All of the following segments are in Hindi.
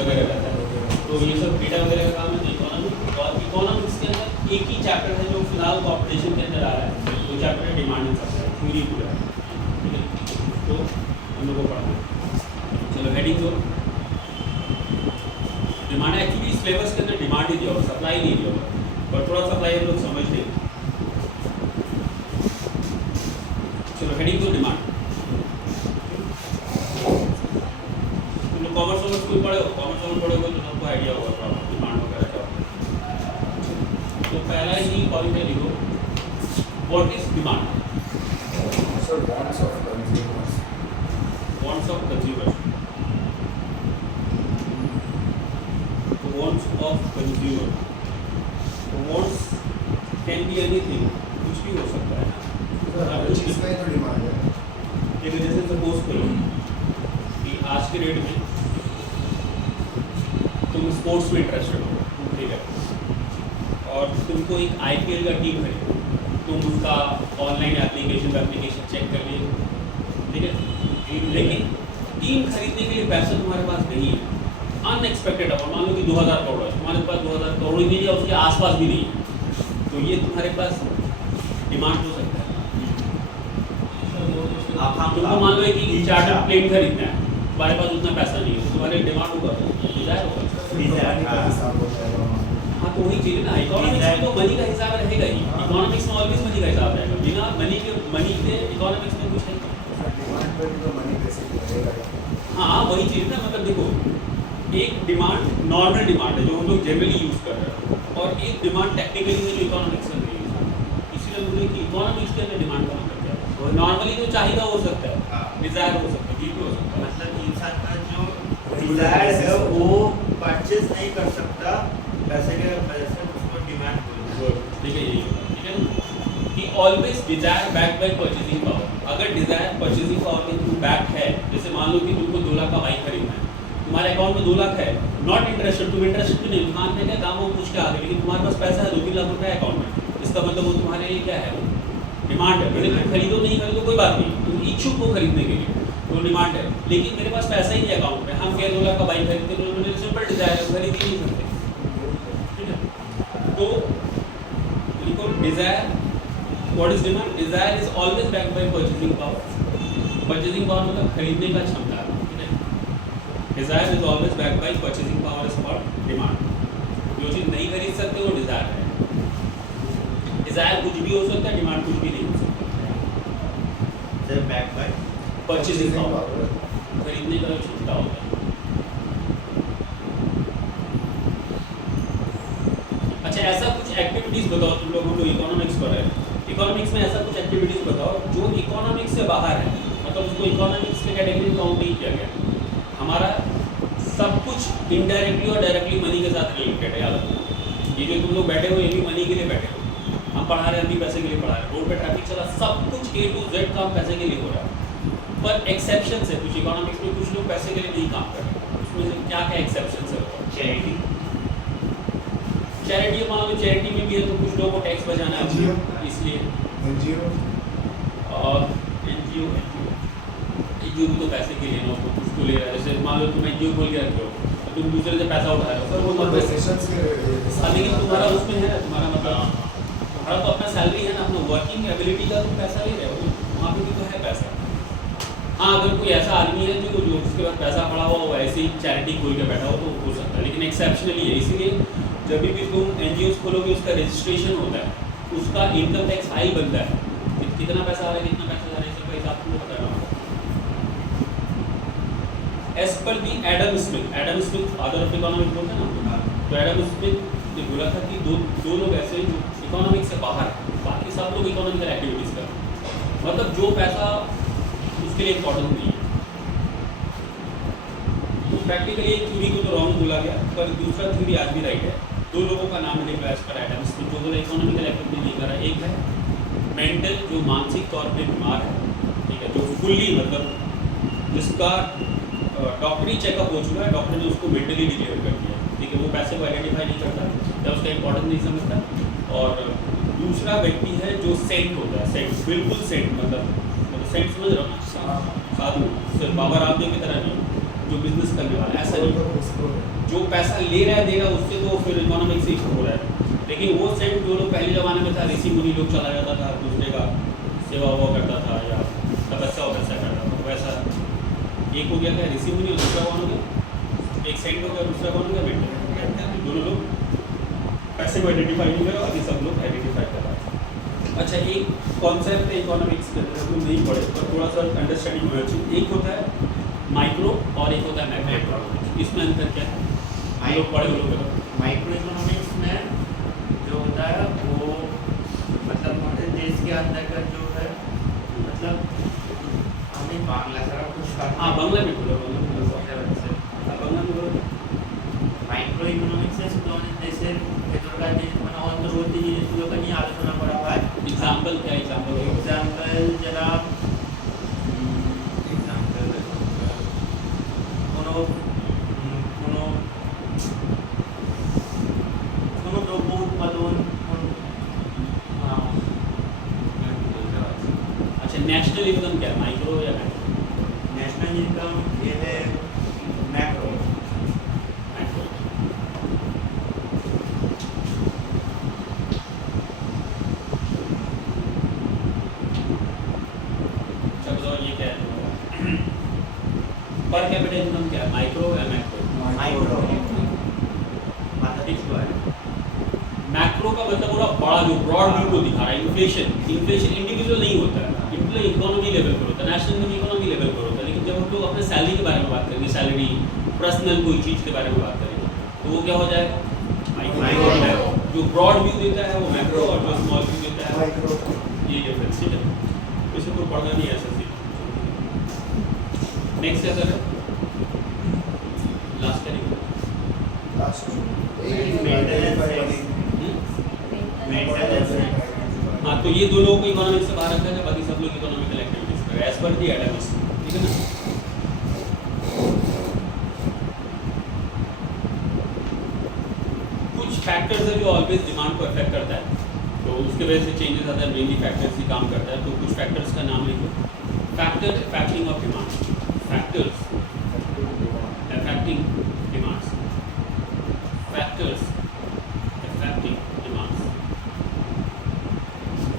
वगैरह रहता है, तो ये सब डेटा वगैरह का काम है। इकोनॉमिक और इकोनॉमिक्स के अंदर एक ही चैप्टर है जो फिलहाल कॉम्पिटिशन के अंदर आ रहा है, वो चैप्टर है डिमांड एंड सप्लाई, थ्योरी पूरा है, ठीक है। तो हम लोग को पढ़ना है। चलो हेडिंग दो, डिमांड। एक्चुअली सिलेबस के अंदर डिमांड ही दिया होगा, सप्लाई नहीं दिया होगा, पर थोड़ा सप्लाई हम लोग समझ लें। चलो हेडिंग दो, डिमांड। तुम लोग कॉमर्स वॉमर्स कोई पढ़े हो, कॉमर्स वॉमर्स पढ़े हो तो सबको आइडिया होगा थोड़ा डिमांड वगैरह क्या होता है। तो पहला ही पॉइंट है, लिखो what is demand. Sir wants of consumers. Wants of consumers. Wants of consumer. Wants can be anything, कुछ भी हो सकता है। सर हर चीज़ का ही तो डिमांड है। देखो जैसे सपोज करो कि आज के डेट में तुम स्पोर्ट्स में इंटरेस्टेड हो, ठीक है, और तुमको एक आईपीएल का टीम है, तुम उसका ऑनलाइन एप्लीकेशन चेक कर लिए, ठीक है, लेकिन टीम खरीदने के लिए पैसा तुम्हारे पास नहीं है, अनएक्सपेक्टेड अमाउंट, मान लो कि 2000 करोड़ है, तुम्हारे पास 2000 करोड़ ही नहीं है, उसके आसपास भी नहीं है, तो ये तुम्हारे पास डिमांड हो सकता है। तुमको मान लो कि चार्टर प्लेन खरीदना है, तुम्हारे पास उतना पैसा नहीं है, तो तुम्हारे डिमांड होगा, डिजायर होगा। हाँ तो वही चीज़ है ना, इकोनॉमिक्स में तो मनी का हिसाब रहेगा ही, इकोनॉमिक्स में ऑलवेज मनी का हिसाब रहेगा, बिना मनी के इकोनॉमिक्स में कुछ नहीं। हाँ वही चीज़ ना, मतलब देखो एक डिमांड नॉर्मल डिमांड है जो हम लोग जनरली यूज़ कर रहे हैं, और एक डिमांड टेक्निकली है जो इकोनॉमिक्स में यूज़ है। इसीलिए मुझे कि इकोनॉमिक्स के अंदर डिमांड का मतलब क्या है, और नॉर्मली जो चाहिए हो सकता है, डिज़ायर हो सकता है, ये भी हो सकता है। मतलब इंसान का जो डिजायर है वो परचेज नहीं कर सकता, पैसे के वजह से उसको डिमांड बोलते हैं। ठीक है, यही होगा, ठीक है ना, कि always desire back by purchasing power. अगर डिजायर परचेजिंग पावर के थ्रू बैक है, जैसे मान लो कि तुमको 2 लाख का बाइक खरीदना है, तुम्हारे अकाउंट में 2 लाख है, नॉट इंटरेस्टेड, तुम इंटरेस्टेड भी नहीं, दुकान में क्या दाम वो पूछ के आ गए, लेकिन तुम्हारे पास पैसा है 2-3 लाख रुपए अकाउंट में, इसका मतलब वो तुम्हारे लिए क्या है, वो डिमांड है। भले तुम खरीदो नहीं खरीदो कोई बात नहीं, तुम इच्छुक हो खरीदने के लिए, तो डिमांड है, लेकिन मेरे पास पैसा ही नहीं अकाउंट में, हम क्या 2 लाख का बाइक खरीदते तो मुझे सिंपल डिजायर है, खरीद ही नहीं सकते, ठीक है। तो लिखो desire, what is demand, desire is always backed by purchasing power. Purchasing power मतलब खरीदने का क्षमता, ठीक है। Desire is always backed by purchasing power is called demand. जो चीज नहीं खरीद सकते वो डिजायर है। डिजायर कुछ भी हो सकता है, डिमांड कुछ भी नहीं हो सकता। Sir back by purchasing power खरीदने का जो क्षमता होता है। अच्छा ऐसा कुछ एक्टिविटीज बताओ, तुम लोग हम लोग इकोनॉमिक्स पर है, इकोनॉमिक्स में ऐसा कुछ एक्टिविटीज बताओ जो इकोनॉमिक्स से बाहर है, मतलब उसको इकोनॉमिक्स के कैटेगरी में काउंट नहीं किया गया। हमारा सब कुछ इनडायरेक्टली और डायरेक्टली मनी के साथ रिलेटेड है, याद रखो। ये जो तुम लोग बैठे हो ये भी मनी के लिए बैठे हो, हम पढ़ा रहे हैं, हम भी पैसे के लिए पढ़ा रहे हैं, रोड पे ट्रैफिक चला, सब कुछ A to Z काम पैसे के लिए हो रहा है। पर एक्सेप्शन है कुछ, इकोनॉमिक्स में कुछ लोग पैसे के लिए नहीं काम कर रहे, उसमें से क्या क्या एक्सेप्शन है? चैरिटी, चैरिटी मान लो चैरिटी में भी है तो कुछ लोगों को टैक्स बचाना है, इसलिए एनजीओ और एनजीओ भी तो पैसे के लिए ना, उसको कुछ तो ले रहा है, जैसे मान लो तुम एनजीओ खोल के रखे हो तो तुम दूसरे से पैसा उठा रहे हो, सर वो तो सेशंस के लेकिन तुम्हारा उसमें है ना, तुम्हारा मतलब तुम्हारा तो अपना सैलरी है ना, अपना वर्किंग एबिलिटी का तुम पैसा ले रहे हो, वहाँ पे भी तो है पैसा। हाँ अगर कोई ऐसा आदमी है जो उसके पास पैसा पड़ा हुआ वो ऐसे ही चैरिटी खोल के बैठा हो तो हो सकता है, लेकिन एक्सेप्शनली है। इसीलिए जब भी तुम एनजीओ खोलोगे उसका रजिस्ट्रेशन होता है, उसका इनकम टैक्स हाई बनता है, कितना पैसा आ रहा है कितना पैसा आ रहा है इसका हिसाब तुमको पता है। As per the Adam Smith father of economics बोलते हैं ना, तो एडम स्मिथ ने बोला था कि दो लोग ऐसे जो इकोनॉमिक्स से बाहर है, बाकी सब लोग इकोनॉमिकल एक्टिविटीज कर रहे हैं, मतलब जो पैसा उसके लिए इम्पोर्टेंट नहीं है। तो प्रैक्टिकली एक थ्योरी को तो रॉन्ग बोला गया, पर दूसरा थ्योरी आज भी राइट है। 2 लोगों का नाम है एज पर एडम स्मिथ, जो बोला इकोनॉमिकल एक्टिविटी नहीं कर रहा। एक है मेंटल, जो मानसिक तौर पे बीमार है, ठीक है, जो फुल्ली मतलब जिसका डॉक्टरी चेकअप हो चुका है, डॉक्टर ने उसको मेंटली डिक्लेयर कर दिया, ठीक है, वो पैसे को आइडेंटिफाई नहीं करता या उसका इंपॉर्टेंस नहीं समझता। और दूसरा व्यक्ति है जो सेंट होता है, सेंट बिल्कुल सेंट, मतलब सेंट समझ रहा हूँ, साधु, सिर्फ बाबा रामदेव की तरह नहीं, जो बिजनेस करने वाला है, ऐसा नहीं। तो उसको जो पैसा ले रहा है देगा उससे तो फिर इकोनॉमिक से इशू हो रहा है। लेकिन वो सेंट जो लोग पहले ज़माने में था, ऋषि मुनि लोग चला जाता था, दूसरे का सेवा हुआ करता था या तपस्या वपस्या करता था, वैसा एक हो गया क्या ऋषि मुनि और दूसरा कौन हो गया, एक सेंट हो गया दूसरा कौन हो गया मेंटर। दोनों लोग पैसे को आइडेंटिफाई नहीं करो, अभी सब लोग आइडेंटिफाई कर रहा है। अच्छा, एक कॉन्सेप्ट है इकोनॉमिक्स के अंदर हम लोग नहीं पढ़े पर थोड़ा सा अंडरस्टैंडिंग होना चाहिए। एक होता है माइक्रो और एक होता है मैक्रो। इसमें अंतर क्या है? हम लोग पढ़े लोग माइक्रो इकोनॉमिक्स में जो होता है वो मतलब हमारे देश के अंदर का जो है मतलब हमें बांग्ला सारा कुछ हाँ बांग्ला में बोलो, बांग्ला में बोलो। মাইক্রো ইকোনমিক্সের student দেশের ভেতরকার জিনিস মানে অন্তর্বর্তী জিনিসগুলোকে নিয়ে আলোচনা করা হয়। एग्जाम्पल क्या एग्जाम्पल है? এক্সাম্পল যারা এক্সাম্পল কোনো কোনো কোনো দ্রব্য উৎপাদন अच्छा, नेशनल इनकम क्या है, माइक्रो या मैक्रो? नेशनल इनकम ये है मैक्रो। मैक्रो। अच्छा बताओ ये क्या है? पर कैपिटा इनकम क्या है, माइक्रो या मैक्रो? माइक्रो माथा पिछू है। मैक्रो का मतलब पूरा बड़ा जो ब्रॉड व्यू को दिखा रहा है। इन्फ्लेशन इंडिविजुअल नहीं होता है, इन्फ्लेशन इकोनॉमी लेवल पर होता है, नेशनल इनकम इकोनॉमी लेवल पर होता है। लेकिन जब हम लोग अपने सैलरी के बारे में बात करेंगे, सैलरी पर्सनल कोई चीज़ के बारे में बात करेंगे, तो वो क्या हो जाएगा, माइक्रो। जो ब्रॉड व्यू देता है वो मैक्रो और जो स्मॉल व्यू देता है माइक्रो ये डिफरेंस। ठीक है, इसे तो पढ़ना नहीं है ऐसा सीख। नेक्स्ट क्या कर रहे हैं, लास्ट करेंगे। हाँ, तो ये दो लोगों को इकोनॉमिक्स से बाहर रखा है, बाकी सब लोग इकोनॉमिकल एक्टिविटीज कर रहे हैं एज पर दी एडम्स। ठीक है ना? कुछ फैक्टर्स है जो ऑलवेज डिमांड को अफेक्ट करता है, तो उसके वजह से चेंजेस आता है। मेनली फैक्टर्स ही काम करता है, तो कुछ फैक्टर्स का नाम लिखो। Factor affecting of demand, factors affecting demands, factors affecting demands,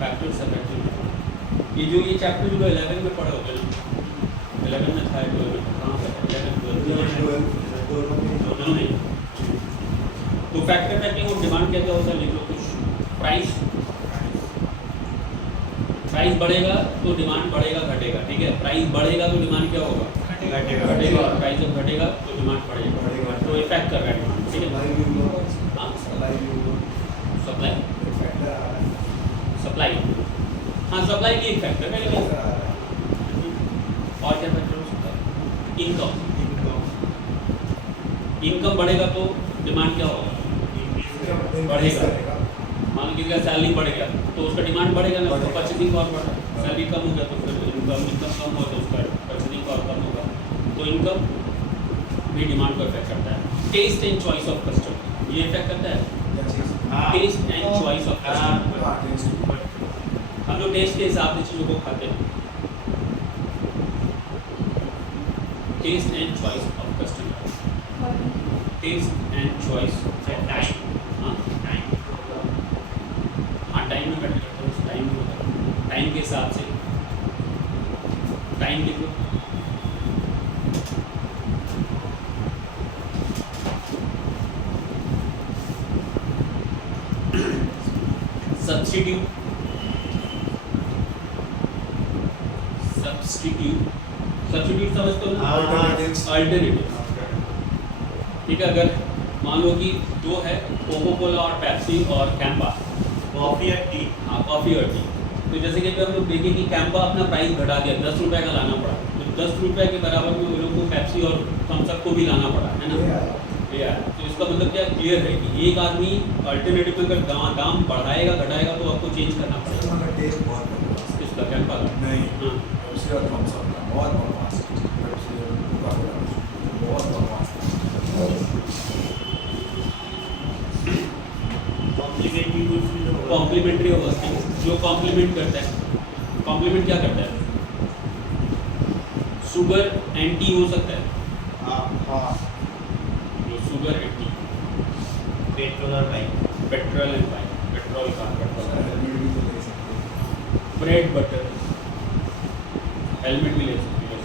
factors affecting demand. ये चैप्टर जो 11 में पढ़े होते हैं, 11 में था, 12 में था, कहाँ पर 11 12 में। तो फैक्टर अफेक्टिंग ऑफ डिमांड क्या क्या होता है, लिख लो कुछ। प्राइस बढ़ेगा तो डिमांड बढ़ेगा घटेगा। ठीक है, प्राइस बढ़ेगा तो डिमांड क्या होगा, घटेगा। प्राइस जब घटेगा तो डिमांड बढ़ेगा, तो इफेक्ट कर रहा है डिमांड। ठीक है, सप्लाई, हाँ सप्लाई भी एक फैक्टर है। लेकिन और क्या फैक्टर हो सकता है, इनकम बढ़ेगा तो डिमांड क्या होगा, बढ़ेगा। मान लो किसी का सैलरी बढ़ गया तो उसका डिमांड बढ़ेगा ना, उसका परचेजिंग पावर बढ़ा। सैलरी कम हो गया तो फिर इनकम कम हो तो उसका परचेजिंग पावर कम होगा, तो इनकम भी डिमांड को इफेक्ट करता है। Taste and choice of customer ये इफेक्ट करता है। Taste and choice of customer, हम लोग टेस्ट के हिसाब से चीज़ों को खाते हैं। Taste and choice of customer, taste and choice of time. हाँ टाइम में मैटर करता है, उस टाइम में होता है, टाइम के हिसाब से टाइम लिख लो। सब्स्टिट्यूट, सब्स्टिट्यूट समझते हो ना, अल्टरनेटिव। ठीक है, अगर मान लो कि दो है, कोको कोला और पेप्सी और कैंपा, कॉफी और टी। हाँ कॉफ़ी और टी। तो जैसे कि हम लोग देखें कि कैंपा अपना प्राइस घटा दिया, 10 रुपये का लाना पड़ा, तो 10 रुपये के बराबर में वो लोग को पेप्सी और थम्स अप को भी लाना पड़ा, है ना। तो इसका मतलब क्या क्लियर है कि एक आदमी अल्टरनेटिव में अगर दाम बढ़ाएगा घटाएगा तो आपको चेंज करना पड़ेगा। टेस्ट बहुत बकवास है। इसका कैंपा का नहीं, हाँ पेप्सी और थम्स अप का बहुत बकवास है। पेप्सी और कोका-कोला बहुत बकवास है। कॉम्प्लीमेंट्री गुड्स भी तो होगा। कॉम्प्लीमेंट्री होगा, जो कॉम्प्लीमेंट करता है। कॉम्प्लीमेंट क्या करता है, शुगर एंटी हो सकता है, हाँ हाँ जो शुगर 80, पेट्रोल और bike, petrol and bike, petrol car, petrol helmet भी तो ले सकते हैं। ब्रेड बटर, हेलमेट भी ले सकते हो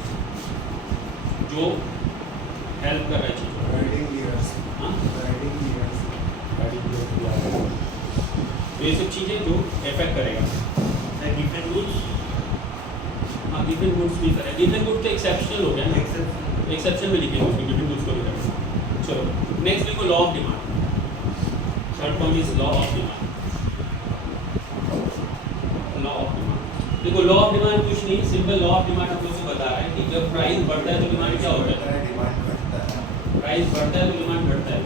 जो हेल्प कर रहा है चीज़ों राइडिंग गियर्स, हाँ राइडिंग गियर्स, तो ये सब चीज़ें जो इफेक्ट करेगा। डिफरेंट रूल्स, हाँ डिफरेंट गुड्स भी करें, डिफरेंट गुड्स तो एक्सेप्शनल हो गया ना, एक्सेप्शन में लिखेंगे उसमें डिफरेंट गुड्स को भी करेंगे। चलो नेक्स्ट देखो law of demand, third term is law of demand. Law of demand देखो, लॉ ऑफ डिमांड कुछ नहीं, सिंपल लॉ ऑफ डिमांड हमको से बता रहा है कि जब प्राइस बढ़ता है तो डिमांड क्या होता है, डिमांड घटता है, प्राइस बढ़ता है तो डिमांड घटता है,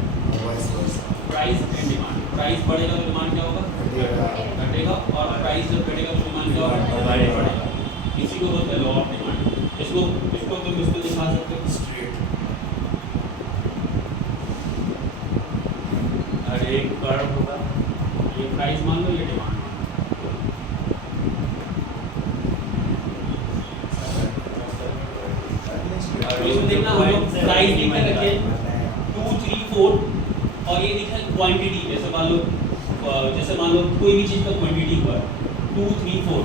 vice versa, price and demand, price बढ़ेगा तो डिमांड क्या होगा, घटेगा, घटेगा, और प्राइस जब घटेगा तो डिमांड क्या होगा, बढ़ेगा। इसी को बोलते हैं लॉ ऑफ डिमांड। इसको इसको तुम इसको दिखा सकते हो स्ट्रेट, और एक कर्व होगा, ये प्राइस मान लो, ये डिमांड तो इसमें देखना हम लोग प्राइस लिख कर रखे 2 3 4 और ये लिखा है क्वांटिटी, जैसे मान लो कोई भी चीज़ का क्वांटिटी हुआ 2 3 4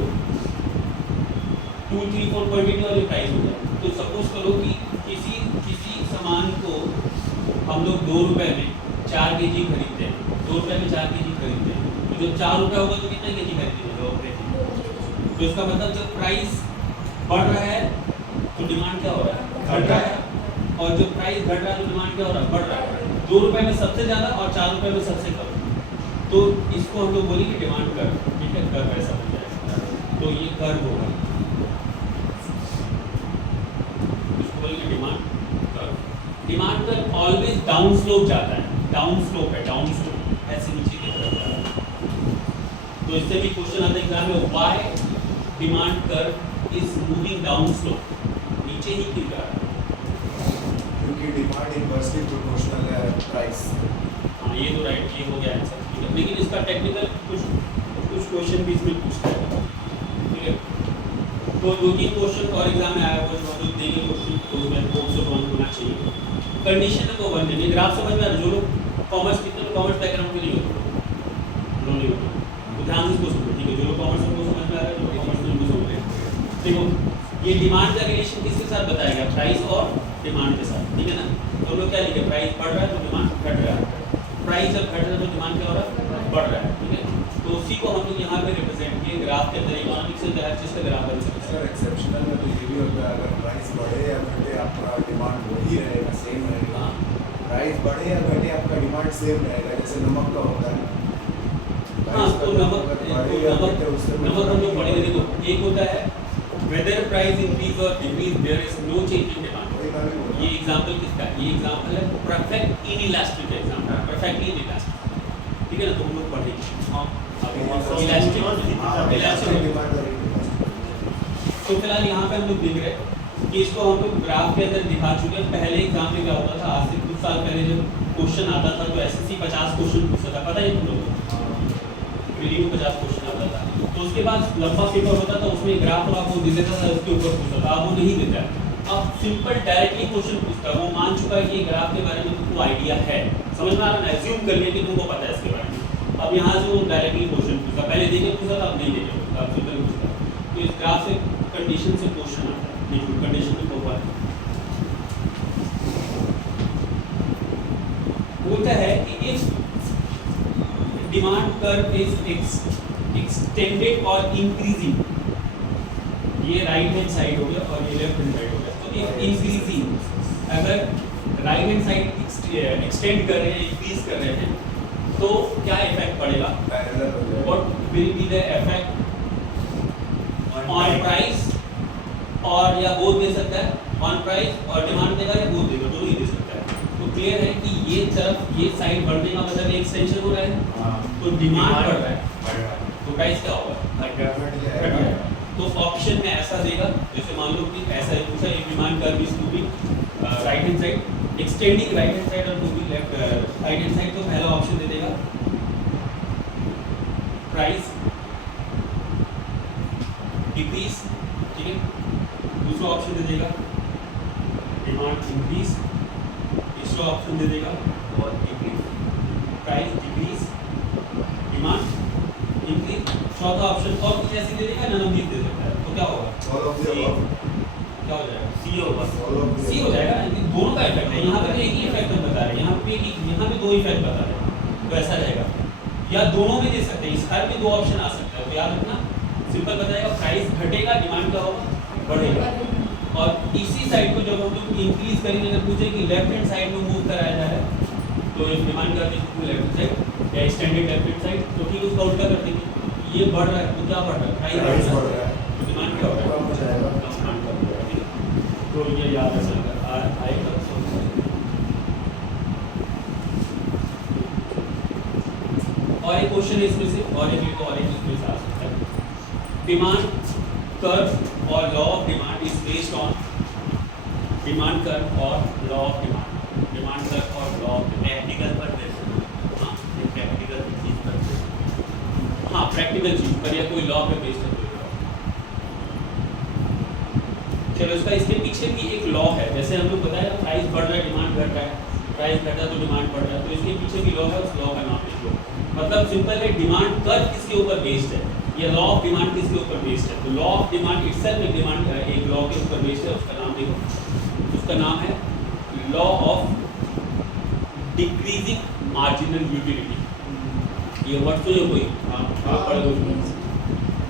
क्वांटिटी और ये प्राइस हो गया। तो सपोज करो कि किसी सामान को हम लोग 2 रुपए में 4 kg खरीदते हैं, 2 रुपए में 4 kg खरीदते हैं, तो जब 4 रुपए होगा तो कितना kg खरीदेंगे, 2 kg। तो इसका मतलब जब प्राइस बढ़ रहा है तो डिमांड क्या हो रहा है, घट रहा है, और जब प्राइस घट रहा है तो डिमांड क्या हो रहा है, बढ़ रहा है। 2 रुपए में सबसे ज़्यादा और 4 रुपए में सबसे कम, तो इसको हम लोग बोलेंगे डिमांड कर्व, ठीक है, कर्व ऐसा बन जाएगा। तो ये कर्व होगा, इसको बोलेंगे demand curve. Demand curve always down slope जाता है, डाउन स्लोप है, डाउन स्लोप ऐसे नीचे की तरफ जा रहा है। तो इससे भी क्वेश्चन आता है एग्जाम में, why demand curve is moving down slope, नीचे ही क्यों जा रहा है। क्योंकि डिमांड इनवर्सली प्रोपोर्शनल है प्राइस। हाँ ये तो राइट, ये हो गया आंसर, ठीक है। लेकिन इसका टेक्निकल कुछ क्वेश्चन भी इसमें पूछता है, ठीक है। तो 2-3 क्वेश्चन और एग्जाम में आया हुआ जो हम लोग देंगे क्वेश्चन, तो उसमें फोर्स ऑफ वन होना चाहिए। कंडीशन नंबर 1 देंगे, ग्राफ समझ में आ रहा है, जो लोग कॉमर्स कितने कॉमर्स बैकग्राउंड के लिए होते हैं, नहीं होते, तो ध्यान से इसको समझो, ठीक है। जो लोग कॉमर्स उनको समझ में आ रहा है, जो कॉमर्स उनको समझ में देखो, ये डिमांड का रिलेशन किसके साथ बताया गया, प्राइस और डिमांड के साथ, ठीक है ना। तो हम लोग क्या लिखे, प्राइस बढ़ रहा है तो डिमांड घट रहा है, प्राइस जब घट रहा है तो डिमांड क्या हो रहा है, बढ़ रहा है, ठीक है। तो उसी को हम लोग यहाँ पे रिप्रेजेंट किए ग्राफ के अंदर, इकोनॉमिक्स से हर चीज़ का ग्राफ बन सकता है। सर एक्सेप्शनल में तो ये भी होता है, अगर प्राइस बढ़े या घटे आपका डिमांड वही रहेगा, सेम रहेगा। हाँ प्राइस बढ़े या घटे आपका डिमांड सेम रहेगा, जैसे नमक का होता है। हाँ, प्राइस तो का नमक बढ़े या घटे उससे कोई नमक फर्क हम लोग नहीं पढ़ेंगे। पड़ता। देखो एक होता है वेदर प्राइस इंक्रीज और decrease, there is no change in demand. वही मैं भी बोल रहा ये हूँ। एग्जांपल किसका है, ये एग्जांपल है perfect inelastic example, perfectly inelastic, ठीक है ना। तो हम लोग पढ़ेंगे हाँ, अब इलास्टिक, हाँ, इलास्टिक। डिमांड और इनइलास्टिक। तो फिलहाल यहाँ पे हम लोग देख रहे हैं कि इसको हम लोग ग्राफ के अंदर दिखा चुके हैं। पहले एग्जाम में क्या होता था, आज से कुछ साल पहले जब क्वेश्चन आता था तो एसएससी 50 क्वेश्चन पूछता था, पता है तुम लोगों को, प्रीलिम में 50 क्वेश्चन आता था। तो उसके बाद लंबा पेपर होता था, उसमें ग्राफ और आपको दे देता था, उसके ऊपर पूछता था, अब वो नहीं देता है। अब सिंपल डायरेक्टली क्वेश्चन पूछता है, वो मान चुका है कि ग्राफ के बारे में तुमको आइडिया है, समझ में आ रहा है ना, एज्यूम कर लिया कि तुमको पता है इसके बारे में। अब यहाँ से वो डायरेक्टली क्वेश्चन पूछता, पहले देखे पूछा था, अब नहीं देखे पूछता, अब सिंपल पूछता। तो इस ग्राफ से कंडीशन से क्वेश्चन आता है, देखो कंडीशन में होता है कि if demand curve is extended और इंक्रीजिंग, ये राइट हैंड साइड हो गया और ये लेफ्ट हैंड साइड हो गया। तो इफ इंक्रीजिंग, अगर राइट हैंड साइड एक्सटेंड कर रहे हैं, इंक्रीज कर रहे हैं, तो क्या इफेक्ट पड़ेगा, पैरेलल हो जाएगा। What will be the effect on price, और या बोथ दे सकता है, ऑन प्राइस और डिमांड देगा या बोथ देगा, दोनों ही दे सकता है। तो क्लियर है कि ये तरफ ये साइड बढ़ने का मतलब एक्सटेंशन हो रहा है, हाँ, तो डिमांड बढ़ रहा है, बढ़ रहा है, तो प्राइस क्या होगा, घट रहा है। घट घट जाएगा। जाएगा। तो ऑप्शन में ऐसा देगा, जैसे मान लो कि ऐसा ही पूछा, एक demand curve is moving right hand side, extending right hand side और moving left right hand side. तो पहला ऑप्शन दे देगा प्राइस डिक्रीज, ठीक है। दूसरा ऑप्शन दे देगा डिमांड इंक्रीज, ऑप्शन दे देगा और decrease price decrease, demand increase. चौथा ऑप्शन और कुछ ऐसे दे देगा, नन ऑफ दीस दे सकता है। तो क्या होगा? ऑल ऑफ द अबव, क्या हो जाएगा? सी होगा। ऑल ऑफ द सी हो जाएगा ना, क्योंकि दोनों का इफेक्ट है। यहाँ पे तो एक ही इफेक्ट हम बता रहे हैं, यहाँ पे दो इफेक्ट बता रहे हैं, तो ऐसा रहेगा। या दोनों में दे सकते हैं, इस हर में दो ऑप्शन आ सकता है। तो याद रखना, सिंपल बताएगा, प्राइस घटेगा, डिमांड क्या होगा? बढ़ेगा। और इसी साइड को जब हम लोग इंक्रीज करेंगे, अगर पूछे कि लेफ्ट हैंड साइड में मूव कराया जाए तो एक डिमांड कर देंगे लेफ्ट साइड या एक्सटेंडेड लेफ्ट हैंड साइड, तो ठीक उसका उल्टा कर देंगे। ये बढ़ रहा है तो क्या बढ़ रहा है? प्राइस बढ़ रहा है, तो डिमांड क्या हो रहा है? कम हो जाएगा। डिमांड कम हो जाएगा, ठीक है? तो ये याद रखना आएगा। और एक क्वेश्चन है इसमें से, और एक इसमें से आ सकता है। डिमांड कर्व और law of demand is based on demand curve और law of demand, demand curve और लॉ ऑफ प्रैक्टिकल पर बेस्ड है। हाँ प्रैक्टिकल चीज पर हाँ प्रैक्टिकल चीज पर या कोई लॉ पे बेस्ड है कोई law। चलो इसका इसके पीछे भी एक लॉ है, जैसे हम लोग बताया प्राइस बढ़ रहा है डिमांड घट रहा है, प्राइस घट रहा है तो डिमांड बढ़ रहा है, तो इसके पीछे भी लॉ है, उस लॉ का नाम लिख लो। मतलब सिंपल है, डिमांड कर्व किसके ऊपर बेस्ड है या लॉ ऑफ डिमांड किसके ऊपर बेस्ड है? तो लॉ ऑफ डिमांड इटसेल्फ एक डिमांड एक लॉ के ऊपर बेस्ड है, उसका नाम देखो, उसका नाम है law of decreasing marginal utility. ये वर्ड सुनिए कोई? हाँ पढ़ लो।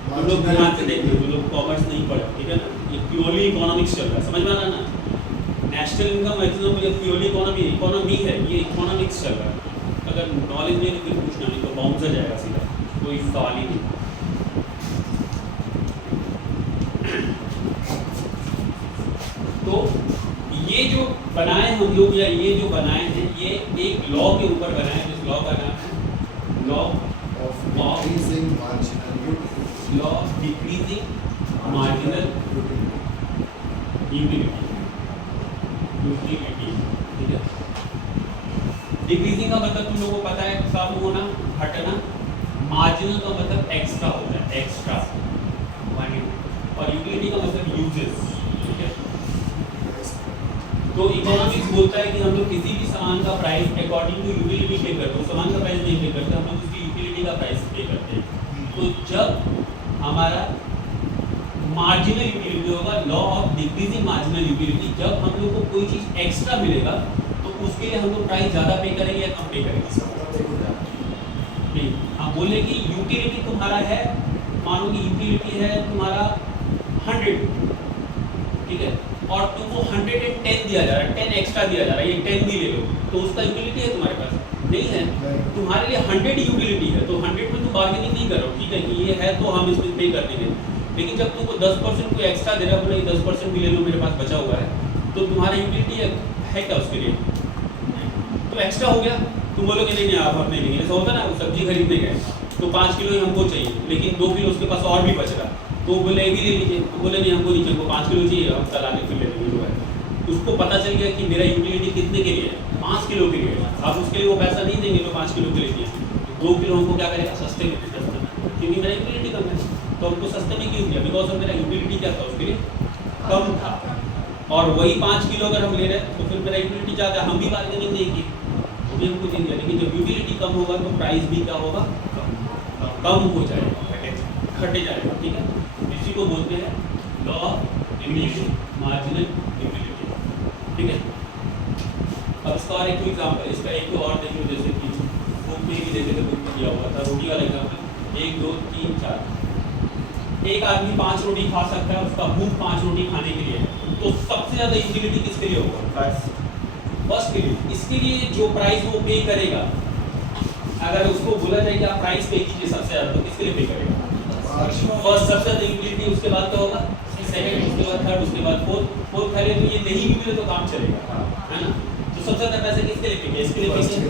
तुम लोग ध्यान से देखिए, जो लोग कॉमर्स नहीं पढ़े, ठीक है ना, ये प्योरली इकोनॉमिक्स चल रहा है, समझ में आ रहा है ना? नेशनल इनकम मैक्सिमम ये प्योरली इकोनॉमी है, ये इकोनॉमिक्स चल रहा है। अगर नॉलेज नहीं है तो फिर पूछना, नहीं तो बाउंसर जाएगा सीधा, कोई सवाल ही नहीं। तो ये जो बनाए हम लोग या ये जो बनाए हैं, ये एक लॉ के ऊपर बनाए हैं, जिस लॉ का नाम है law of decreasing marginal utility, law of decreasing marginal utility, ठीक है। डिक्रीजिंग का मतलब तुम लोगों को पता है, कम होना, घटना। मार्जिनल का मतलब एक्स्ट्रा होता है, एक्स्ट्रा। और यूटिलिटी का मतलब यूजेस, ठीक है। तो इकोनॉमिक्स बोलता है कि हम लोग किसी भी सामान का प्राइस अकॉर्डिंग टू यूटिलिटी पे करते हैं, उस सामान का प्राइस नहीं पे करते, हम लोग उसकी यूटिलिटी का प्राइस पे करते हैं। तो जब हमारा मार्जिनल यूटिलिटी होगा, law of decreasing marginal utility, जब हम लोग को कोई चीज़ एक्स्ट्रा मिलेगा तो उसके लिए हम लोग प्राइस ज़्यादा पे करेंगे या कम पे करेंगे? नहीं, हाँ बोले कि यूटिलिटी तुम्हारा है, मानो कि यूटिलिटी है तुम्हारा 100, ठीक है, और तुमको 110 दिया जा रहा है, 10 एक्स्ट्रा दिया जा रहा है, ये 10 भी ले लो, तो उसका यूटिलिटी है तुम्हारे पास? नहीं है। तुम्हारे लिए 100 यूटिलिटी है, तो 100 में तुम बार्गेनिंग नहीं करो, ठीक है कि ये है तो हम इसमें पे कर देंगे। लेकिन जब तुमको 10% कोई एक्स्ट्रा दे रहा है, बोले 10% भी ले लो, मेरे पास बचा हुआ है, तो तुम्हारा यूटिलिटी है क्या उसके लिए? तो एक्स्ट्रा हो गया, तुम बोलोगे नहीं नहीं आप अपने लेंगे। ऐसा होता है ना, सब्जी खरीदने गए तो 5 किलो ही हमको चाहिए, लेकिन 2 किलो उसके पास और भी बच रहा, तो बोले ये भी ले लीजिए, तो बोले नहीं हमको नहीं चाहिए, हमको 5 किलो चाहिए, हम कल आके फिर ले लेंगे जो है। उसको पता चल गया कि मेरा यूटिलिटी कितने के लिए है? 5 किलो के लिए है। आप उसके लिए वो पैसा नहीं देंगे जो 5 किलो के लिए दिए, 2 किलो हमको क्या करेगा? सस्ते में, क्योंकि मेरा यूटिलिटी कम है, तो हमको सस्ते में क्यों दिया? बिकॉज ऑफ मेरा यूटिलिटी क्या था उसके लिए? कम था। और वही 5 किलो अगर हम ले रहे हैं तो फिर मेरा यूटिलिटी ज़्यादा, हम भी बार्गेनिंग देंगे, वो भी हमको देंगे। लेकिन जब यूटिलिटी कम होगा तो प्राइस भी क्या होगा? कम हो जाएगा, घटे जाएगा, ठीक है। इसी को बोलते हैं law of diminishing marginal utility, ठीक है। अब इसका और एक एग्जाम्पल, इसका एक तो और देखिए, जैसे कि बुक में भी देखे थे, बुक में दिया हुआ था रोटी वाला एग्जाम्पल, 1 2 3 4। एक आदमी 5 रोटी खा सकता है, उसका भूख 5 रोटी खाने के लिए, तो सबसे ज़्यादा यूटिलिटी किसके लिए होगा? बस के लिए। इसके लिए जो प्राइस वो पे करेगा, अगर उसको बोला जाए कि आप प्राइस पे कीजिए सबसे ज़्यादा, तो किसके लिए पे करेगा? फर्स्ट सबसे ज़्यादा यूटिलिटी, उसके बाद क्या होगा? सेकंड, उसके बाद थर्ड, उसके बाद फोर्थ खा ले तो ये नहीं भी मिले तो काम चलेगा, है ना। तो सबसे ज़्यादा पैसे किसके लिए पे किया? इसके लिए पे किया,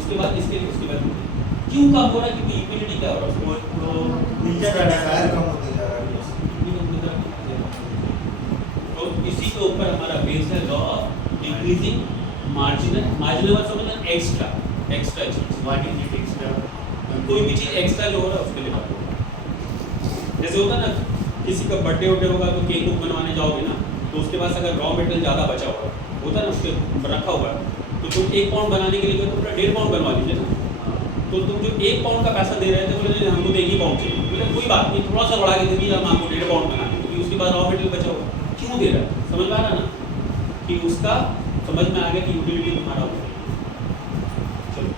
उसके बाद इसके लिए, उसके बाद क्यों कम हो रहा है? क्योंकि यूटिलिटी क्या हो रहा है? तो इसी के ऊपर हमारा बेस है law of decreasing marginal. Marginal समझना एक्स्ट्रा, एक्स्ट्रा चीज, व्हाट इज इट एक्स्ट्रा? कोई भी चीज एक्स्ट्रा जो हो रहा है उसके लिए बात होगा। जैसे होता है ना, किसी का बर्थडे वर्डे होगा तो केक बनवाने जाओगे ना, तो उसके पास अगर रॉ मटेरियल ज़्यादा बचा हुआ होता है ना, उसके रखा हुआ है, तो तुम 1 पाउंड बनाने के लिए तो पूरा 1.5 पाउंड बनवा लीजिए ना। तो तुम जो 1 पाउंड का पैसा दे रहे थे बोले हमको तो 1 ही पाउंड चाहिए, बोले कोई बात नहीं थोड़ा सा बढ़ा के दे दीजिए, हम आपको 1.5 पाउंड बना देंगे, क्योंकि उसके बाद रॉ मटेरियल बचा होगा। क्यों दे रहा है, समझ में आ रहा ना कि उसका समझ में आ गया कि यूटिलिटी तुम्हारा होगा। चलो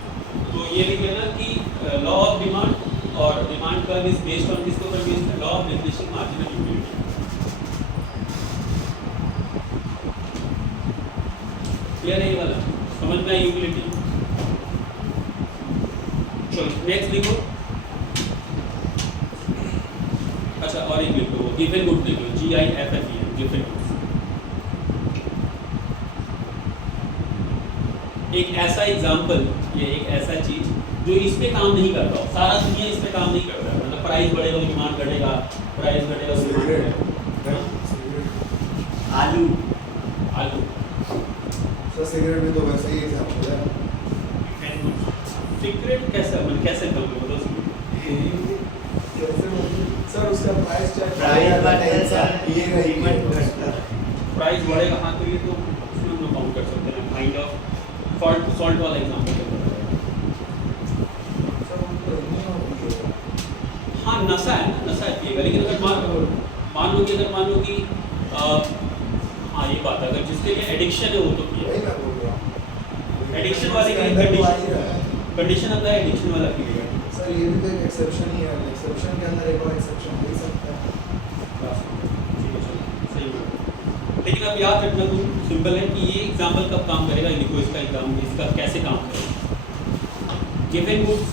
तो ये लिख लेना कि लॉ ऑफ डिमांड और demand curve is based on किसके ऊपर बेस्ड है, law of diminishing marginal utility. Clear है ये वाला, समझ में आई यूटिलिटी। चलो नेक्स्ट लिखो। अच्छा और एक लिखो गिवन गुड लिखो, GIFFEN गिवन गुड्स। एक ऐसा एग्जांपल, ये एक ऐसा चीज जो इस पे काम नहीं करता हो, सारा दुनिया इस पे काम नहीं करता है, मतलब प्राइस बढ़ेगा तो डिमांड घटेगा, प्राइस घटेगा तो डिमांड घटेगा। आलू आलू सर सिगरेट भी तो वैसे ही एग्जांपल है। सीक्रेट कैसा मतलब कैसे कम बताओ कैसे सर उसका प्राइस चेक प्राइस बढ़ेगा सर, ये कीमत घटता है। प्राइस बढ़ेगा, हाँ तो ये तो उसमें हम लोग काउंट कर सकते हैं, काइंड ऑफ सॉल्ट वाला एग्जांपल है। सर उनको नहीं होगी। हाँ नशा है ना, नशा पिएगा, लेकिन अगर मान लो कि हाँ ये बात है, अगर जिसके लिए एडिक्शन है वो तो पिए। वही मैं बोल रहा हूँ। एडिक्शन वाले के लिए कंडीशन आता है, एडिक्शन वाला पिएगा। सर ये भी तो एक एक्सेप्शन ही है, एक्सेप्शन के अंदर एक और एक्सेप्शन दे सकता है। ठीक है चलो सही बात। लेकिन अब याद रखना तुम सिंपल है कि ये एग्जाम्पल कब काम करेगा, देखो इसका एग्जाम्पल इसका कैसे काम करेगा। गिवन गुड्स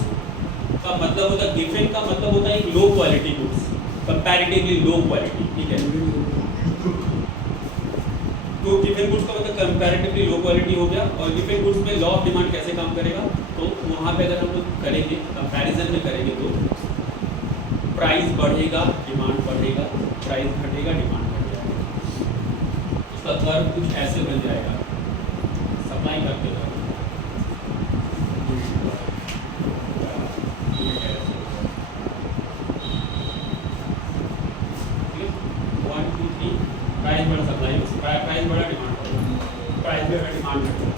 का मतलब होता है, गिवन का मतलब होता है एक low quality goods, comparatively low quality, ठीक है। तो गिवन गुड्स का मतलब कंपैरेटिवली लो क्वालिटी हो गया। और गिवन गुड्स में लॉ ऑफ डिमांड कैसे काम करेगा, तो वहाँ पे अगर हम लोग करेंगे कंपैरिजन में करेंगे तो प्राइस बढ़ेगा डिमांड बढ़ेगा, प्राइस घटेगा डिमांड घट जाएगा। उसका कर्व कुछ ऐसे बन जाएगा, सप्लाई करते जाओ। 1 2 3 प्राइस बढ़ा, सप्लाई प्राइस बढ़ा, डिमांड बढ़ा, प्राइस बढ़ा, डिमांड घटा,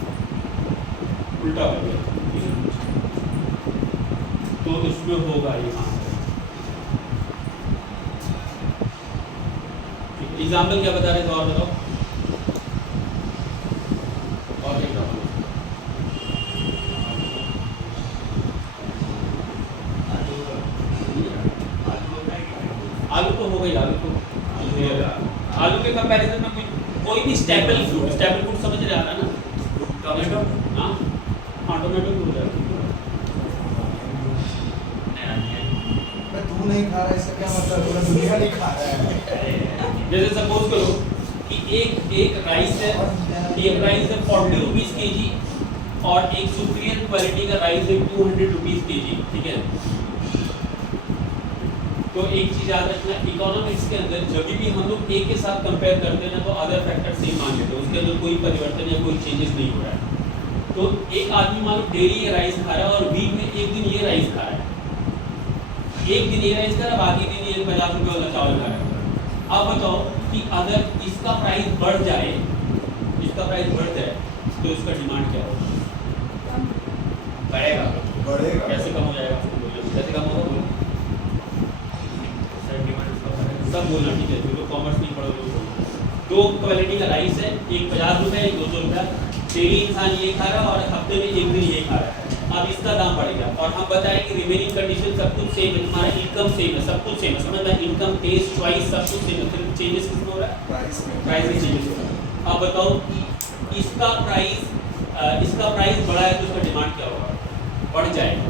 उल्टा हो गया। तो इसमें होगा ये काम। एग्जाम्पल क्या बता रहे थे और बताओ, और क्या एग्जाम्पल? आलू तो हो गई, आलू के कंपैरिजन में कोई भी स्टेपल फूड समझ रहे आ रहा है ना, टोमेटो, हाँ टोमेटो भी हो जाएगा। तू नहीं खा रहा इसका क्या मतलब, पूरा दुनिया नहीं खा रहा है। जैसे सपोज करो कि एक राइस है, ये प्राइस है 40 रुपीज़ केजी, और एक सुपीरियर क्वालिटी का राइस है 200 रुपीज़ केजी, ठीक है। तो एक चीज़ याद रखना, इकोनॉमिक्स के अंदर जब भी हम लोग एक के साथ कंपेयर करते हैं ना, तो अदर फैक्टर सेम मान लेते हैं, उसके अंदर कोई परिवर्तन या कोई चेंजेस नहीं हो रहा है। तो एक आदमी मान लो डेली ये राइस खा रहा है और वीक में एक दिन ये राइस खा रहा है, एक दिन ये राइस खा रहा है, बाकी दिन ये 50 रुपये वाला चावल खा रहा है। अब बताओ कि अगर इसका प्राइस बढ़ जाए, तो इसका डिमांड क्या होगा, बढ़ेगा, कैसे कम हो जाएगा, कैसे कम होगा बोलो, सब बोलना, ठीक है। जो लोग कॉमर्स नहीं पढ़ो लोग बोलो। 2 क्वालिटी का राइस है, एक 50 रुपये, एक 200 रुपया, डेली इंसान ये खा रहा है और हफ्ते में एक दिन ये खा रहा है। अब इसका दाम बढ़ेगा और हम बताएं कि रिमेनिंग कंडीशन सब कुछ सेम है, तुम्हारा इनकम सेम है, सब कुछ सेम है, समझ में, इनकम, टेस्ट, चॉइस सब कुछ सेम है, सिर्फ चेंजेस किसमें हो रहा है, प्राइस में चेंजेस हो रहा है। अब बताओ इसका प्राइस बढ़ा है तो इसका डिमांड क्या होगा, बढ़ जाएगा।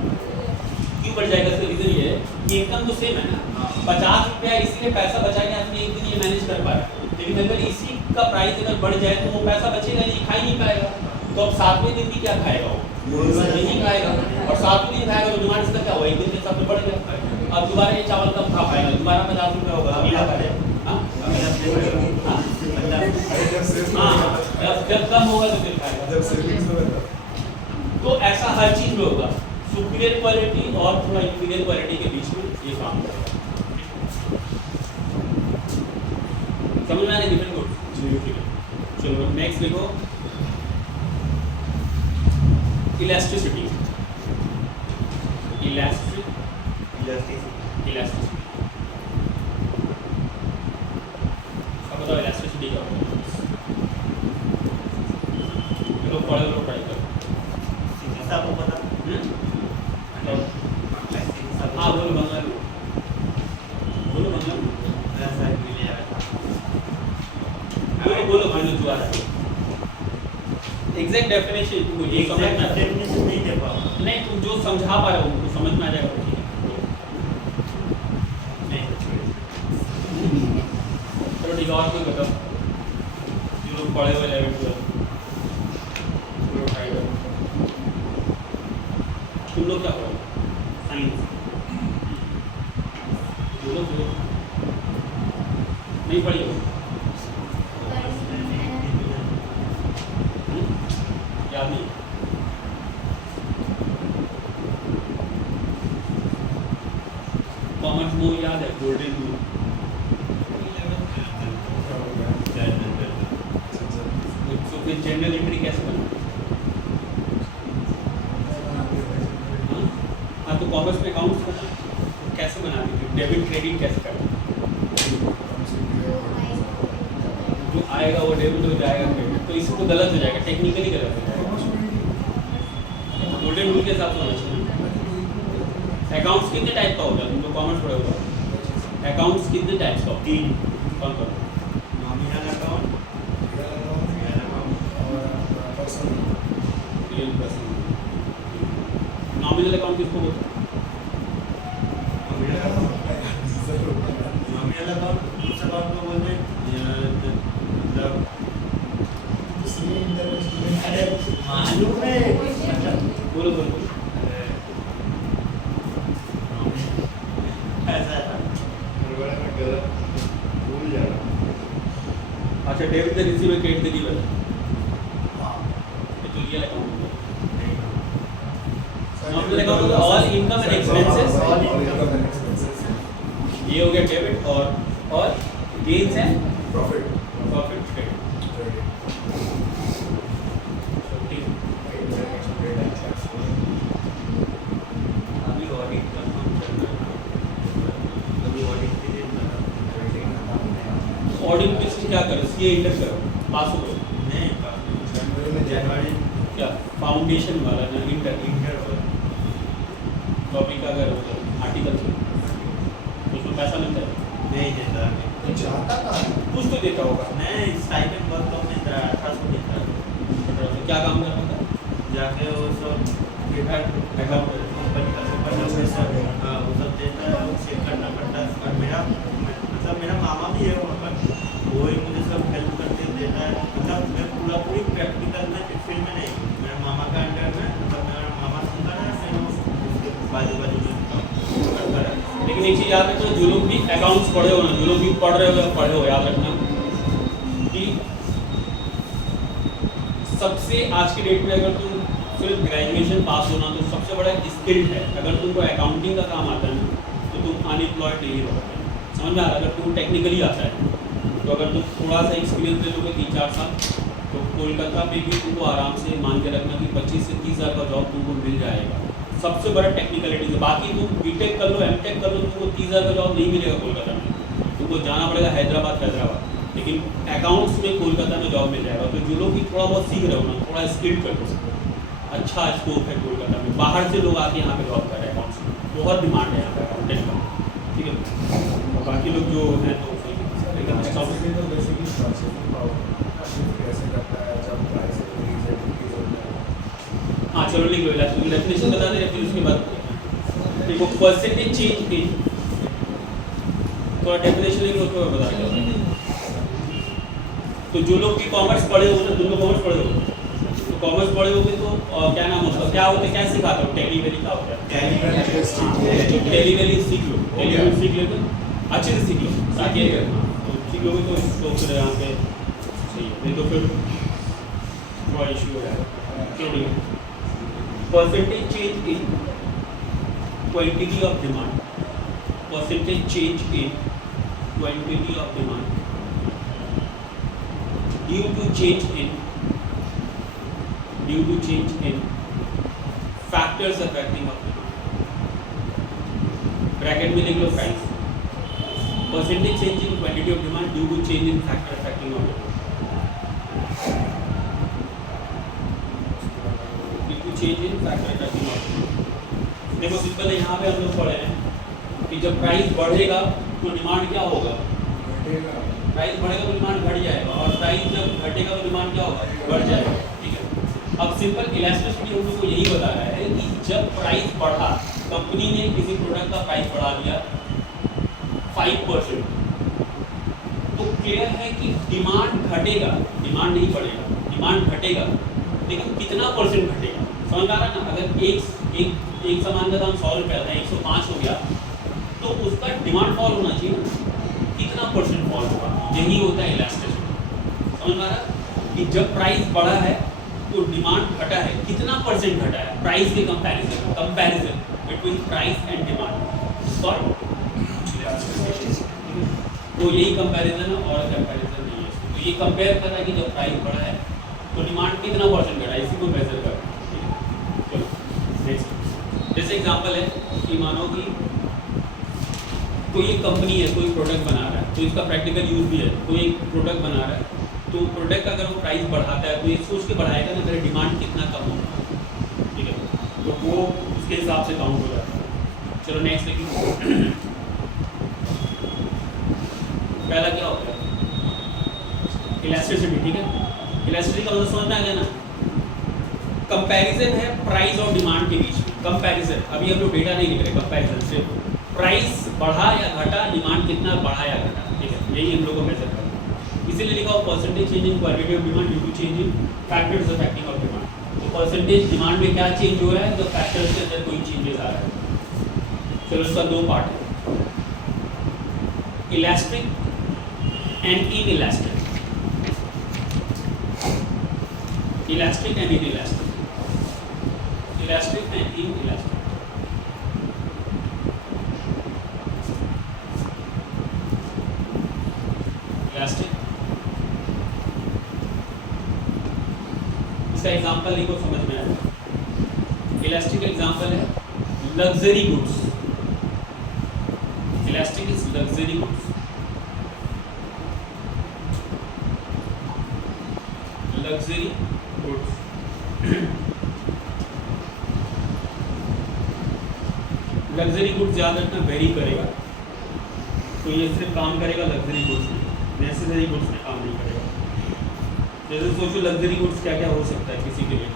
क्यों बढ़ जाएगा, इसका रीजन ये है कि इनकम तो सेम है ना, 50 रुपया इसलिए पैसा बचा के आदमी एक दिन ये मैनेज कर पा रहा है, लेकिन अगर इसी का प्राइस अगर बढ़ जाए तो वो पैसा बचेगा नहीं, खा ही नहीं पाएगा। तो अब 7वें दिन भी क्या खाएगा वो, नहीं खाएगा, और 7वें दिन खाएगा तो डिमांड इसका क्या होगा, एक दिन के हिसाब से बढ़ गया। अब दोबारा ये चावल कब खा पाएगा, दोबारा 50 रुपया होगा, अगला खाएगा, जब कम होगा तो फिर खाएगा। तो ऐसा हर चीज में होगा, सुपीरियर क्वालिटी और थोड़ा इंफीरियर क्वालिटी के बीच में ये काम करेगा। समझ में आ रहा है डिफरेंट गुड? चलो नेक्स्ट लिखो। इलास्टिसिटी इलास्टिसिटी अब बताओ इलास्टिसिटी क्या होता है? ये लोग पढ़े लोग ट्राई करो। सीधी आपको पता हाँ बोलो बंगाल में, बोलो बंगाल में, बोलो भाई जो आ रहा है एग्जैक्ट डेफिनेशन तुमको ये समझ में आ रहा है? डेफिनेशन नहीं दे पाऊँ नहीं तुम जो समझा पा रहे हो उनको समझ में आ जाएगा तो ठीक है। नहीं चलो ठीक है और कोई बताओ जो लोग पढ़े हुए 11 12 बोलो ट्राई करो। तुम लोग क्या पढ़ो? साइंस बोलो बोलो नहीं पढ़ी हो? याद नहीं कॉमर्स वो याद है गोल्डन रूल तो फिर जनरल एंट्री कैसे बना? हाँ तो कॉमर्स में अकाउंट्स बना कैसे बनाते थे? डेबिट क्रेडिट कैसे करते? जो आएगा वो डेबिट हो जाएगा क्रेडिट तो इसको गलत हो जाएगा टेक्निकली गलत हो जाएगा। गोल्डन रूल के हिसाब से होना चाहिए। अकाउंट्स कितने टाइप का होता है? तुम तो कॉमर्स पढ़े होगा। अकाउंट्स कितने टाइप्स का? 3 कौन कौन? Nominal account real person. Nominal account किसको बोलते हैं? नॉमिनल अकाउंट उस अकाउंट को बोलते हैं मतलब अरे मालूम है बोलो बोलो ऐसा था अच्छा debit the receiver credit the giver ये तो रियल अकाउंट होगा। नॉमिनल अकाउंट होगा ऑल इनकम एंड एक्सपेंसेस ये हो गया डेबिट और gains and profit profit credit ठीक है। अभी ऑडिट का काम चल रहा है। अभी ऑडिट के लिए ऑडिट में से क्या करो? सीए इंटर करो पास हो गए। नहीं जनवरी क्या फाउंडेशन वाला ना इंटर इंटर टॉपिक का अगर आर्टिकल से तो उसमें पैसा मिलता है? नहीं देता जाता कहाँ है? कुछ तो देता होगा। नहीं स्टाइपेंड बहुत कम देता है 1800 देता है तो क्या काम करना था? जाके वो सब अकाउंट कंपनी का पेपर जो है सब वो सब देता है चेक करना पड़ता है और मेरा मतलब मेरा मामा भी है वहाँ पर वो ही मुझे सब हेल्प करके देता है मतलब मैं पूरी प्रैक्टिकल में फील्ड में नहीं मेरा मामा का अंडर में मतलब मेरा मामा सुनता है मैं उसके बाजू में करता है। लेकिन एक चीज़ याद रखना जो लोग भी अकाउंट्स पढ़े हो ना जो लोग भी पढ़ रहे हो याद रखना कि सबसे आज की डेट में अगर तुम सिर्फ ग्रेजुएशन पास होना तो सबसे बड़ा स्किल्ड है। अगर तुमको अकाउंटिंग का काम आता है ना तो तुम अनएम्प्लॉयड नहीं रहोगे। समझ में आ रहा है? अगर तुम टेक्निकली आता है तो अगर तुम थोड़ा सा एक्सपीरियंस ले लोगे 3-4 साल तो कोलकाता में भी तुमको आराम से मान के रखना कि 25 से 30 हज़ार का जॉब तुमको मिल जाएगा। सबसे बड़ा टेक्निकलिटी है। बाकी तुम बीटेक कर लो एमटेक कर लो तुमको 30 हज़ार का जॉब नहीं मिलेगा कोलकाता में। तुमको जाना पड़ेगा हैदराबाद लेकिन अकाउंट्स में कोलकाता में जॉब मिल जाएगा। तो जो लोग भी थोड़ा बहुत सीख रहे हो ना थोड़ा स्किल्ड कर लो। अच्छा स्कोप है कोलकाता में। बाहर से लोग आके यहाँ पे जॉब कर रहे हैं अकाउंट्स में बहुत डिमांड है यहाँ पे अकाउंटेंट का। ठीक है और बाकी लोग जो हैं तो लेकिन accounts- तो बेसिकली ट्रांसफर पावर कैसे करता है जब प्राइस इंक्रीज होता है। हाँ चलो लिख लो डेफिनेशन बता दे फिर उसके बाद देखो परसेंटेज चेंज इन तो डेफिनेशन लिख लो उसके बाद बता दो। तो जो लोग भी कॉमर्स पढ़े हो ना तुम लोग कॉमर्स पढ़े हो तो कॉमर्स पढ़े होगे तो क्या नाम होता है क्या होता है क्या सिखाते हो? टेलीवेली का होता है। टेलीवेली सीख लो टेलीवेली सीख लो तो अच्छे से सीख लो ताकि तो सीख लोगे तो फिर यहाँ पे सही है नहीं तो फिर थोड़ा इशू हो जाएगा। क्यों percentage change in quantity of demand percentage change in quantity of demand due to change in factors affecting of demand, bracket में लिख लो price, percentage change in quantity of demand due to change in factor affecting of demand, due to change in factor affecting of demand. देखो सिंपल है, यहाँ पे हम लोग पढ़े हैं कि जब प्राइस बढ़ेगा तो डिमांड क्या होगा, प्राइस बढ़ेगा तो डिमांड घट जाएगा, और प्राइस जब घटेगा तो डिमांड क्या होगा, बढ़ जाएगा। ठीक है, अब सिंपल इलास्टिसिटी हम लोग को यही बता रहा है कि जब प्राइस बढ़ा, कंपनी ने किसी प्रोडक्ट का प्राइस बढ़ा दिया 5%, तो क्लियर है कि डिमांड घटेगा, डिमांड नहीं बढ़ेगा, डिमांड घटेगा, लेकिन कितना परसेंट घटेगा, समझ आ रहा है ना। अगर एक सामान का दाम 100 रुपया था, 105 हो गया, तो उसका डिमांड फॉल होना चाहिए, कितना परसेंट फॉल होगा, यही होता है इलास्टिसिटी। समझ आ रहा है कि जब प्राइस बढ़ा है तो डिमांड घटा है, कितना परसेंट घटा है, प्राइस के comparison between price and demand, और तो यही कंपैरिजन है और कंपैरिजन नहीं है। तो ये कंपेयर कर रहा है कि जब प्राइस बढ़ा है तो डिमांड कितना परसेंट घटा है, इसी को मेजर कर। चलो नेक्स्ट, जैसे एग्जांपल है कि मानो कि कोई एक कंपनी है, कोई प्रोडक्ट बना रहा है, तो इसका प्रैक्टिकल यूज भी है, कोई एक प्रोडक्ट बना रहा है, तो प्रोडक्ट अगर वो प्राइस बढ़ाता है तो ये सोच के बढ़ाएगा ना, मेरा डिमांड कितना कम होगा, ठीक है, तो वो उसके हिसाब से काउंट हो जाता है। चलो नेक्स्ट देखिए, पहला क्या होता है, इलास्टिसिटी। ठीक है, इलास्टिसिटी का मतलब समझ में आ गया ना, कंपैरिजन है प्राइस और डिमांड के बीच में, कंपैरिजन, अभी हम लोग डेटा नहीं लिख रहे, कंपैरिजन सिर्फ प्राइस बढ़ा या घटा, डिमांड कितना बढ़ा या घटा, ठीक है, यही हम लोग को मेजर करना है। इसीलिए लिखा हो percentage change in quantity of demand due to change in factors affecting of demand. तो परसेंटेज डिमांड में क्या चेंज हो रहा है, तो फैक्टर्स के अंदर कोई चेंजेस आ रहा है। चलो इसका दो पार्ट है, elastic and inelastic, elastic and inelastic, elastic and inelastic. इसका एग्जांपल लिखो, समझ में आएगा। इलास्टिक एग्जांपल है luxury goods, elastic is luxury goods, luxury goods. Luxury goods याद रखना वेरी करेगा, तो ये सिर्फ काम करेगा लग्जरी गुड्स में, नेसेसरी गुड्स में काम नहीं करेगा। जैसे सोचो लग्जरी गुड्स क्या क्या हो सकता है किसी के लिए,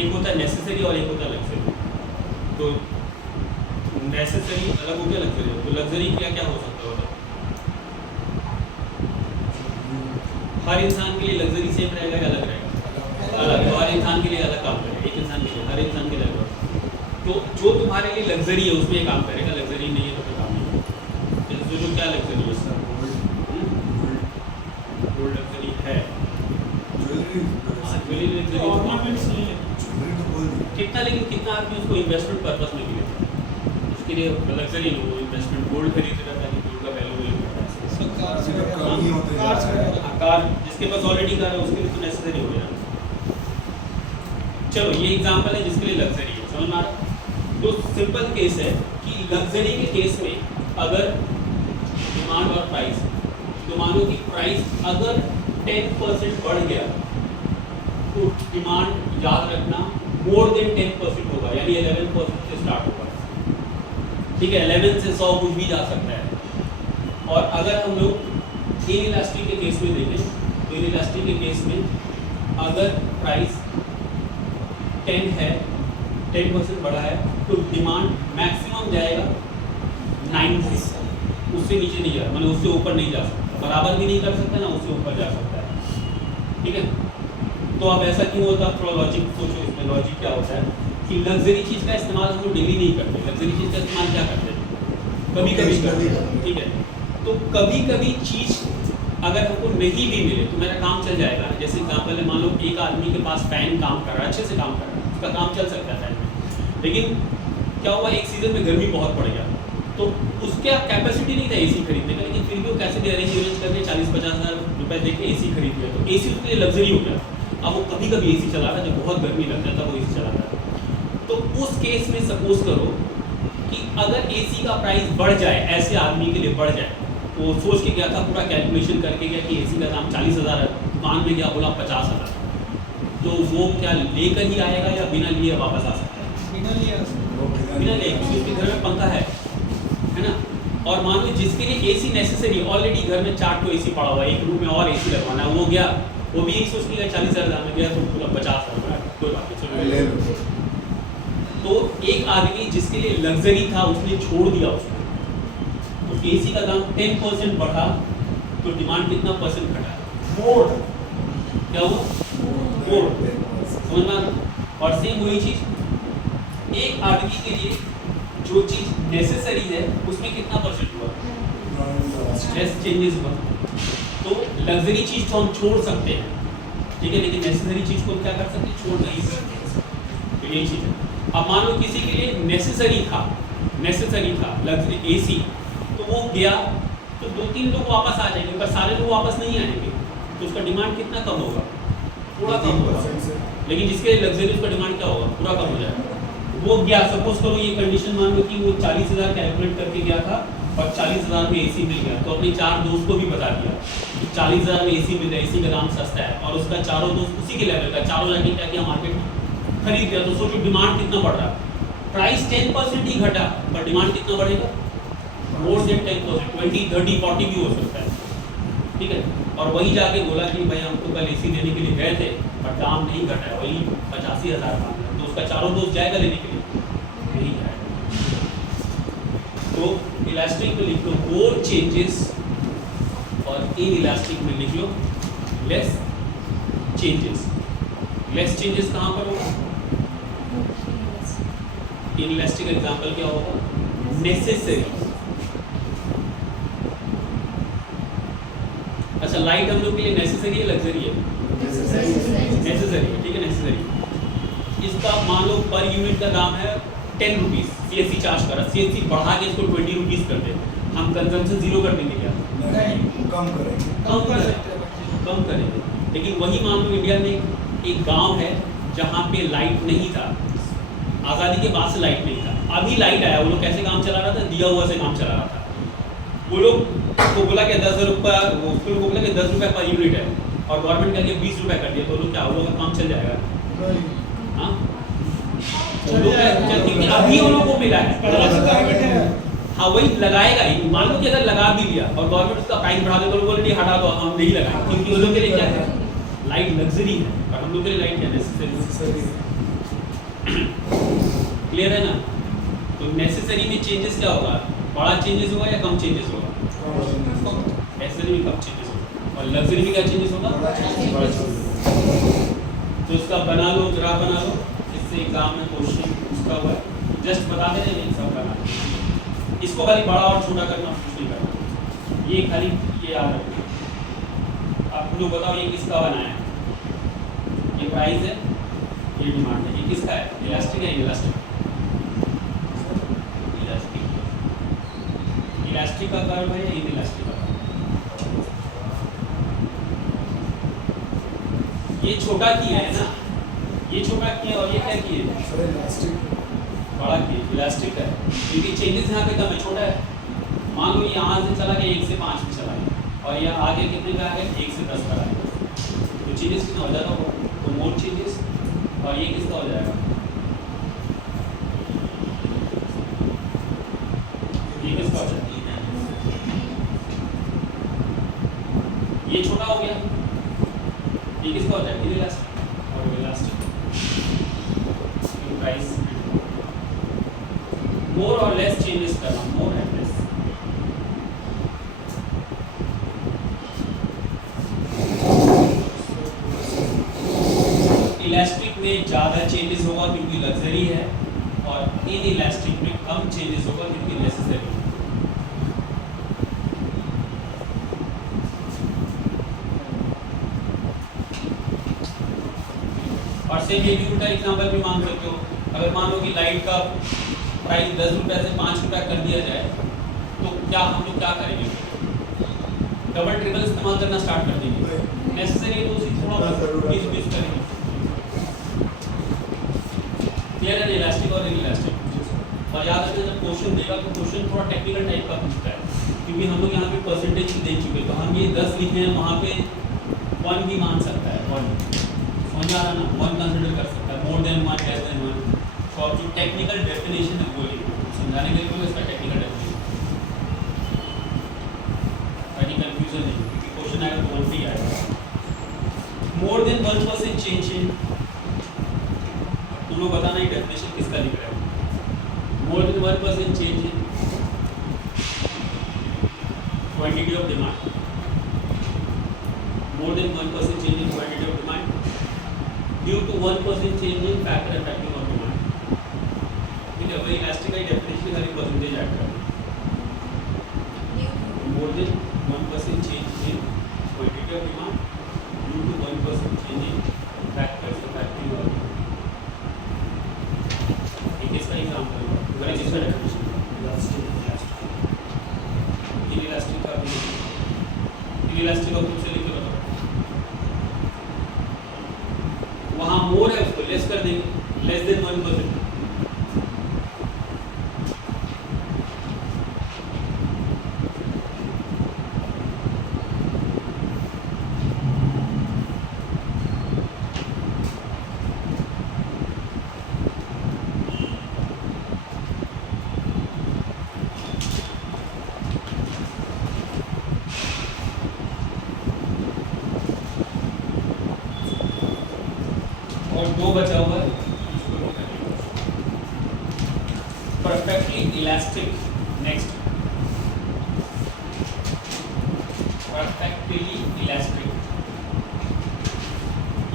एक होता है नेसेसरी और एक होता है लग्जरी। तो नेसेसरी अलग हो गया, लग्जरी, तो लग्जरी क्या क्या हो सकता है, हर इंसान के लिए लग्जरी सेम रहेगा या अलग रहेगा, अलग, तो हर इंसान के लिए अलग काम करेगा, एक इंसान के लिए, हर इंसान के लिए अलग। तो जो तुम्हारे लिए लग्जरी है उसमें काम करेगा, लग्जरी नहीं है तो फिर काम नहीं करेगा। जैसे सोचो क्या लग्जरी है, गोल्ड लग्जरी है, कितना, लेकिन कितना आदमी उसको इन्वेस्टमेंट पर्पस में भी लेता है, उसके लिए लग्जरी लो, इन्वेस्टमेंट गोल्ड खरीद रहा है, गोल्ड का वैल्यू ले कार, जिसके पास ऑलरेडी कार है उसके लिए तो नेसेसरी हो गया। चलो ये एग्जांपल है जिसके लिए लग्जरी है, समझ में आ रहा है। तो सिंपल केस है कि लग्जरी के केस में अगर डिमांड और प्राइस, तो मानो कि प्राइस अगर 10% बढ़ गया तो डिमांड याद रखना मोर देन 10% होगा, यानी 11% से स्टार्ट होगा, ठीक है, 11 से 100 कुछ भी जा सकता है। और अगर हम लोग इनइलास्टिक के केस में देखें तो इनइलास्टिक के केस में अगर प्राइस 10 है, 10% बढ़ा है, तो डिमांड मैक्सिमम जाएगा 9 से, उससे नीचे नहीं जा, मतलब उससे ऊपर नहीं जा सकता, बराबर भी नहीं कर सकता ना उससे ऊपर जा सकता है, ठीक है। तो अब ऐसा क्यों होता है, थोड़ा लॉजिक सोचो, इसमें लॉजिक क्या होता है कि लग्जरी चीज़ का इस्तेमाल हम लोग डेली नहीं करते, लग्जरी चीज़ का इस्तेमाल क्या करते हैं, कभी कभी करते हैं, ठीक है। तो कभी कभी चीज़ अगर हमको नहीं भी मिले तो मेरा काम चल जाएगा। जैसे एग्जाम्पल है, मान लो एक आदमी के पास फैन काम कर रहा है, अच्छे से काम कर रहा है, उसका काम चल सकता है फैन में, लेकिन क्या हुआ एक सीज़न में गर्मी बहुत पड़ गया, तो उसका कैपेसिटी नहीं था एसी खरीदने का, लेकिन फिर भी वो कैसे भी अरेंज करके 40-50 हज़ार रुपये दे के एसी खरीद लिया, तो एसी उसके लिए लग्जरी हो गया। अब वो कभी कभी एसी चला रहा है, जब बहुत गर्मी लग जाता है वो एसी चलाता है। तो उस केस में सपोज करो कि अगर एसी का प्राइस बढ़ जाए, ऐसे आदमी के लिए बढ़ जाए, वो सोच के गया था, पूरा कैलकुलेशन करके गया कि एसी का दाम 40,000 है, दुकान में गया बोला 50,000, तो वो क्या लेकर ही आएगा या बिना लिए वापस आ सकता है? बिना लिए, क्योंकि उसके घर में पंखा है ना। और मान लो जिसके लिए एसी नेसेसरी, ऑलरेडी घर में 4 एसी पड़ा हुआ है, एक रूम में और एसी लगवाना है, वो गया, वो भी यही सोच के 40,000 में गया, तो बोला 50,000, कोई बात नहीं। तो एक आदमी जिसके लिए लग्जरी था उसने छोड़ दिया उसको, तो एसी का दाम 10% बढ़ा तो डिमांड कितना परसेंट घटा? क्या हुआ? समझ में आ रहा? और सेम वही चीज, एक आदमी के लिए जो चीज नेसेसरी है उसमें कितना परसेंट हुआ? लेस चेंजेस हुआ। तो लग्जरी चीज तो हम छोड़ सकते हैं, ठीक है, लेकिन नेसेसरी चीज को क्या कर सकते हैं? छोड़ नहीं सकते। तो यही चीज है। अब मान लो किसी के लिए नेसेसरी था लग्जरी एसी, तो वो गया, तो 2-3 लोग वापस आ जाएंगे, पर सारे लोग वापस नहीं आएंगे, तो उसका डिमांड कितना कम होगा? पूरा कम होगा। लेकिन जिसके लिए लग्जरी, उसका डिमांड क्या होगा? पूरा कम हो जाएगा। वो गया, सपोज करो ये कंडीशन मान लो कि वो 40,000 कैलकुलेट करके गया था और 40,000 में एसी मिल गया, तो अपने 4 दोस्त को भी बता दिया कि 40,000 में एसी मिल रहा है, एसी का दाम सस्ता है, और उसका चारों दोस्त उसी के लेवल का, चारों जाके क्या किया? मार्केट में खरीद गया। तो सोचो डिमांड कितना बढ़ रहा है? प्राइस 10% ही घटा, पर डिमांड कितना बढ़ेगा? मोर देन 10%, 20, 30, 40 भी हो सकता है, ठीक है। और वही जाके बोला कि भाई हम तो कल एसी लेने के लिए गए थे, पर दाम नहीं घटा है, वही 85,000 मांग रहा है, तो उसका चारों दोस्त जाएगा लेने के लिए? नहीं जाएगा। तो इलास्टिक में लिख लो मोर चेंजेस, और इन इलास्टिक में लिख लो लेस चेंजेस। लेस चेंजेस कहाँ पर होगा? इन इलास्टिक एग्जांपल क्या होगा? नेसेसरी। अच्छा, लाइट हम लोग के लिए नेसेसरी है, लग्जरी है? नेसेसरी है, ठीक है, नेसेसरी। इसका मान लो पर यूनिट का दाम है 10 रुपीज़, सीएससी चार्ज कर रहा है, सीएससी बढ़ा के इसको 20 रुपीज़ कर दे, हम कंजम्पशन 0 कर देंगे क्या? नहीं, कम करेंगे। कम करेंगे। लेकिन वही मान लो इंडिया में एक गांव है जहाँ पे लाइट नहीं था, आज़ादी के बाद से लाइट नहीं था, अभी लाइट आया, वो लोग कैसे काम चला रहा था? दिया हुआ से काम चला रहा था। वो लोग को बोला कि 10 रुपये, उसको बोला कि 10 रुपये पर यूनिट है, और गवर्नमेंट क्या 20 रुपये कर दिया, तो लोग क्या, वो लोग का काम चल जाएगा? हाँ, क्योंकि अभी वो लोग को मिला है। हाँ, वही लगाएगा ही। मान लो कि अगर लगा भी दिया और गवर्नमेंट उसका प्राइस बढ़ा दे, तो लोग बोले हटा दो, हम नहीं लगाएंगे, क्योंकि वो लोग के लिए क्या है? लाइट लग्जरी है, और हम लोग के लिए लाइट क्या नेसेसरी। क्लियर है ना? तो नेसेसरी में चेंजेस क्या होगा? बड़ा चेंजेस होगा या कम चेंजेस होगा? नेसेसरी में कम चेंजेस होगा, और लग्जरी में क्या चेंजेस होगा? बड़ा चेंजेस। तो उसका बना लो, ग्राफ बना लो, इससे एग्जाम में क्वेश्चन उसका हुआ है, जस्ट बता देना, ये सब बना। इसको खाली बड़ा और छोटा करना, कुछ नहीं करना, ये खाली ये याद रखना। आप मुझे बताओ ये किसका बनाया है? ये प्राइस है, ये डिमांड है, ये किसका है? इलास्टिक है, इलास्टिक। इलास्टिक का कर्व है या इनइलास्टिक का कर्व? ये छोटा किया है ना, ये छोटा किया, और ये क्या किए? बड़ा किए, इलास्टिक है, क्योंकि चेंजेस यहाँ पे कम है, छोटा है। मान लो यहाँ से चला गया 1 से 5 में चला गया, और यहाँ आगे कितने का है? 1 से 10 का है, तो चेंजेस कितना हो जाता होगा? तो मोर चेंजेस। और ये किसका हो जाएगा? ये किसका हो जाएगा? ये छोटा हो गया, ये किसका हो जाएगा? इलास्टिक। और इलास्टिक प्राइस मोर और लेस चेंजेस करना, मोर एंड लेस। इलास्टिक में ज़्यादा चेंजेस होगा क्योंकि लग्जरी है, और इन इलास्टिक में कम चेंजेस होगा क्योंकि नेसेसरी है। और सेम ये भी उल्टा एग्जाम्पल भी मान सकते हो। अगर मान लो कि लाइट का प्राइस 10 रुपये से 5 रुपये कर दिया जाए, तो क्या हम लोग क्या करेंगे? डबल ट्रिपल इस्तेमाल करना स्टार्ट कर देंगे। नेसेसरी है तो उसी थोड़ा 20 करेंगे। क्लियर है? इलास्टिक और इनइलास्टिक। और याद रखना जब क्वेश्चन देगा तो क्वेश्चन थोड़ा टेक्निकल टाइप का पूछता है, क्योंकि हम लोग यहाँ पे परसेंटेज ही देख चुके, तो हम ये 10 लिखे हैं, वहाँ पे 1 भी मान सकता है, 1 समझ आ रहा ना, 1 कंसिडर कर सकता है, मोर देन 1, लेस देन 1। तो अब जो टेक्निकल डेफिनेशन है वो लिखो, समझाने के लिए इसका टेक्निकल डेफिनेशन, ताकि कंफ्यूजन नहीं, क्योंकि क्वेश्चन आएगा तो 1 भी आएगा। मोर देन 1% चेंज इन, तुम लोग बताना ये डेफिनेशन किसका लिख रहे हो। More than 1% change in quantity of demand, more than 1% change in quantity of demand due to 1% change in factor affecting of demand। ठीक है, वही इलास्टिक का डेफिनेशन खाली परसेंटेज ऐड कर, more than 1% change in quantity of demand due to 1% change in factors affecting of demand। एक इसका एग्जांपल है, वही जिसका डेफिनेशन इलास्टिक का भी, इलास्टिक का खुद से लिख के बताओ, वहाँ मोर है उसको लेस कर देंगे, लेस देन 1%। और 2 बचा हुआ है, perfectly elastic. Next, perfectly elastic,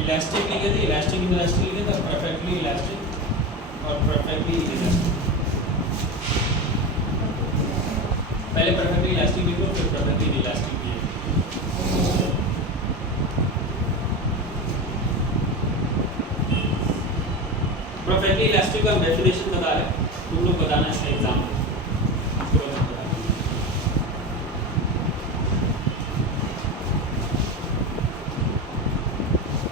elastic लिखे थे, इलास्टिक इलास्टिक लिखे थे, परफेक्टली इलास्टिक और परफेक्टली इलास्टिक। पहले परफेक्टली इलास्टिक लिखो, फिर परफेक्टली इलास्टिक लिखो। परफेक्टली इलास्टिक का डेफिनेशन बता रहे हैं, तुम लोग बताना इसका एग्जाम्पल।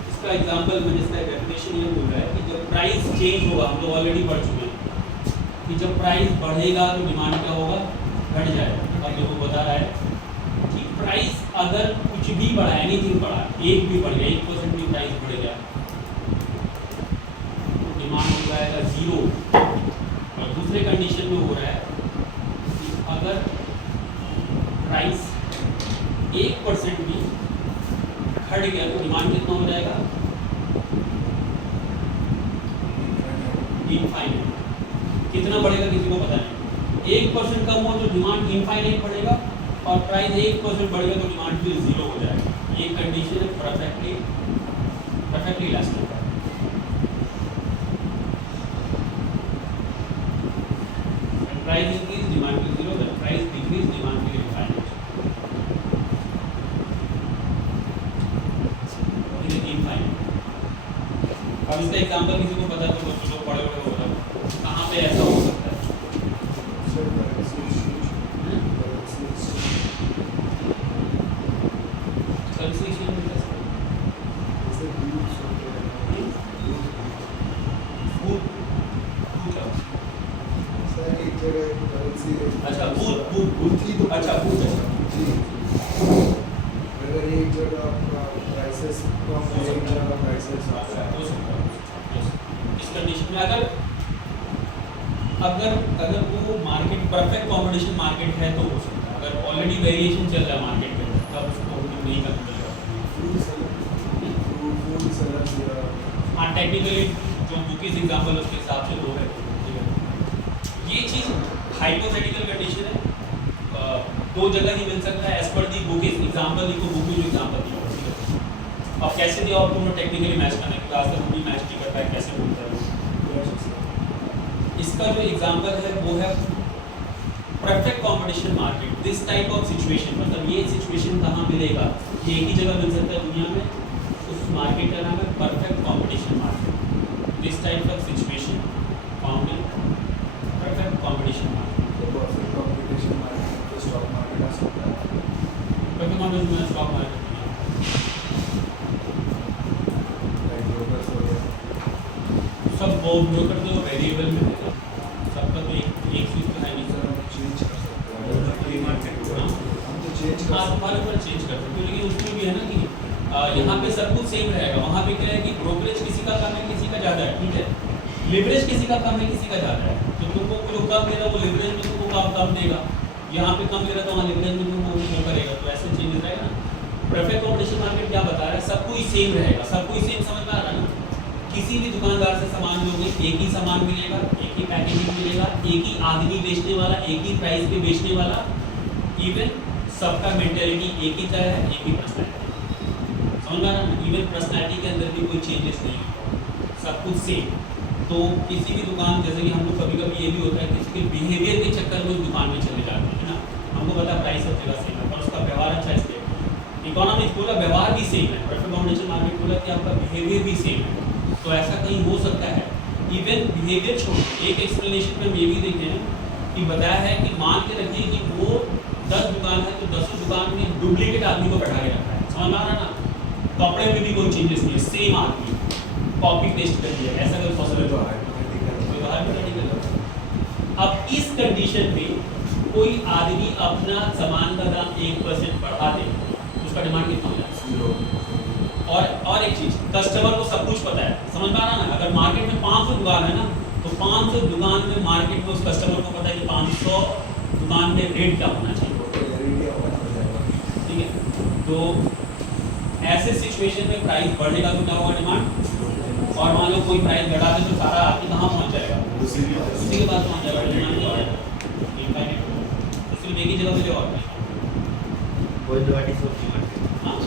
इसका एग्जाम्पल मैंने इसका डेफिनेशन ये बोल रहा है कि जब प्राइस चेंज होगा, हम लोग ऑलरेडी बढ़ चुके हैं कि जब प्राइस बढ़ेगा तो डिमांड क्या होगा, घट जाएगा। अब देखो बता रहा है कि प्राइस अगर कुछ भी बढ़ा, एनीथिंग बढ़ा, एक भी बढ़ गया, 1% भी प्राइस बढ़ गया, डिमांड हो जाएगा 0। और दूसरे कंडीशन में हो रहा है कि अगर प्राइस 1% भी घट गया तो डिमांड कितना हो जाएगा, इनफाइनाइट। कितना बढ़ेगा किसी को पता नहीं, 1% कम हो तो डिमांड इनफाइनाइट बढ़ेगा, और प्राइस 1% बढ़ गया तो डिमांड फिर 0 हो जाएगा। ये कंडीशन है perfectly elastic. Price increase, demand will 0. When price decrease, demand will infinite. It is infinite. अब इसका एग्जांपल किसी को पता तो जो लोग पढ़े हुए बताओ कहाँ पे ऐसा हो सकता है। अच्छा भूत अच्छा भूत अगर एक जगह आपका प्राइसेस कम है, एक जगह प्राइसेस हो सकता है। इस कंडीशन में अगर अगर अगर वो मार्केट परफेक्ट कॉम्पिटिशन मार्केट है तो हो सकता है। अगर ऑलरेडी वेरिएशन चल रहा है मार्केट में तब उसको नहीं कंसिडर करते। हाँ टेक्निकली जो बुकीज एग्जाम्पल उसके हिसाब से वो है। ये चीज़ हाइपोथेटिकल कंडीशन है, 2 जगह ही मिल सकता है एज पर दी बुकीज। एग्जाम्पल लिखो, बुक में जो एग्जाम्पल दिया अब कैसे दिया और तुमने टेक्निकली मैच करना है, क्योंकि आज तक वो भी मैच नहीं करता है, कैसे बोलता है वो। इसका जो एग्जाम्पल है वो है perfect competition market. This type of situation, मतलब ये सिचुएशन कहाँ मिलेगा, ये एक ही जगह मिल सकता है दुनिया में। उस मार्केट का नाम है perfect competition market. This type of situation found in perfect competition market. तो परफेक्ट कॉम्पिटिशन मार्केट तो स्टॉक मार्केट आ सकता है। परफेक्ट कॉम्पिटिशन में स्टॉक मार्केट लाइक ब्रोकर्स वगैरह सब वो ब्रोकर तो वेरिएबल में देगा, सबका तो एक चीज़ तो है नहीं सर हम चेंज कर सकते हैं हाँ? हम तो चेंज कर आप सकते हमारे ऊपर चेंज कर सकते हो, लेकिन उसमें भी है ना कि यहाँ पे सब कुछ सेम रहेगा, वहाँ पे क्या है कि ब्रोकरेज किसी का कम है किसी का ज़्यादा है, ठीक है, लिवरेज किसी का कम है किसी का ज़्यादा है, तो तुमको जो कम दे रहा है वो लिवरेज में तुमको कम देगा, यहाँ पे कम दे रहा है तो वहाँ लिवरेज में तुमको वो करेगा, तो ऐसे चेंजेस रहेगा ना। प्रेफरेंस कॉम्पिटिशन मार्केट क्या बता रहा है, सब कुछ सेम रहेगा, सब कुछ सेम समझ में आ रहा है ना। किसी भी दुकानदार से सामान लोगे एक ही सामान मिलेगा, एक ही पैकेजिंग मिलेगा, एक ही आदमी बेचने वाला, एक ही प्राइस पे बेचने वाला, इवन सबका मेंटेलिटी एक ही तरह है, एक ही पर्सनैलिटी, समझ में आ रहा है ना। इवन पर्सनैलिटी के अंदर भी कोई चेंजेस नहीं है, सब कुछ सेम। तो किसी भी दुकान, जैसे कि हम लोग कभी कभी ये भी होता है किसी के बिहेवियर के चक्कर में उस दुकान में चले जाते हैं, है ना। हमको पता प्राइस सब जगह सेम है पर उसका व्यवहार अच्छा है, इकोनॉमिक्स बोला व्यवहार भी सेम है, प्रेफरेंस कॉम्पिटिशन मार्केट बोला कि आपका बिहेवियर भी सेम है, तो ऐसा कहीं हो सकता है। इवन बिहेवियर छोड़, एक एक्सप्लेनेशन में ये भी देखे हैं कि बताया है कि मान के रखिए कि वो 10 दुकान है तो 10 दुकान में डुप्लीकेट आदमी को बैठा के रखा है, समझ में आ रहा ना। कपड़े में भी कोई चेंजेस नहीं है, सेम आदमी कॉपी पेस्ट कर दिया, ऐसा अगर पॉसिबल तो है। अब इस कंडीशन में कोई आदमी अपना सामान का दाम 1% बढ़ा दे, उसका डिमांड कितना हो जाए। और एक चीज, कस्टमर को सब कुछ पता है, समझ में आ रहा ना। अगर मार्केट में 500 दुकान है ना, तो 500 दुकान में मार्केट में उस कस्टमर को पता है कि 500 दुकान में रेट क्या होना चाहिए, ठीक है। तो ऐसे सिचुएशन में प्राइस बढ़ेगा तो क्या होगा, डिमांड, और मान लो कोई प्राइस बढ़ा दे तो सारा आदमी कहाँ पहुँच जाएगा, उसी के पास पहुँच जाएगा, डिमांड क्या होगा, इनफाइनाइट होगा। तो सिर्फ एक ही जगह पे और हाँ,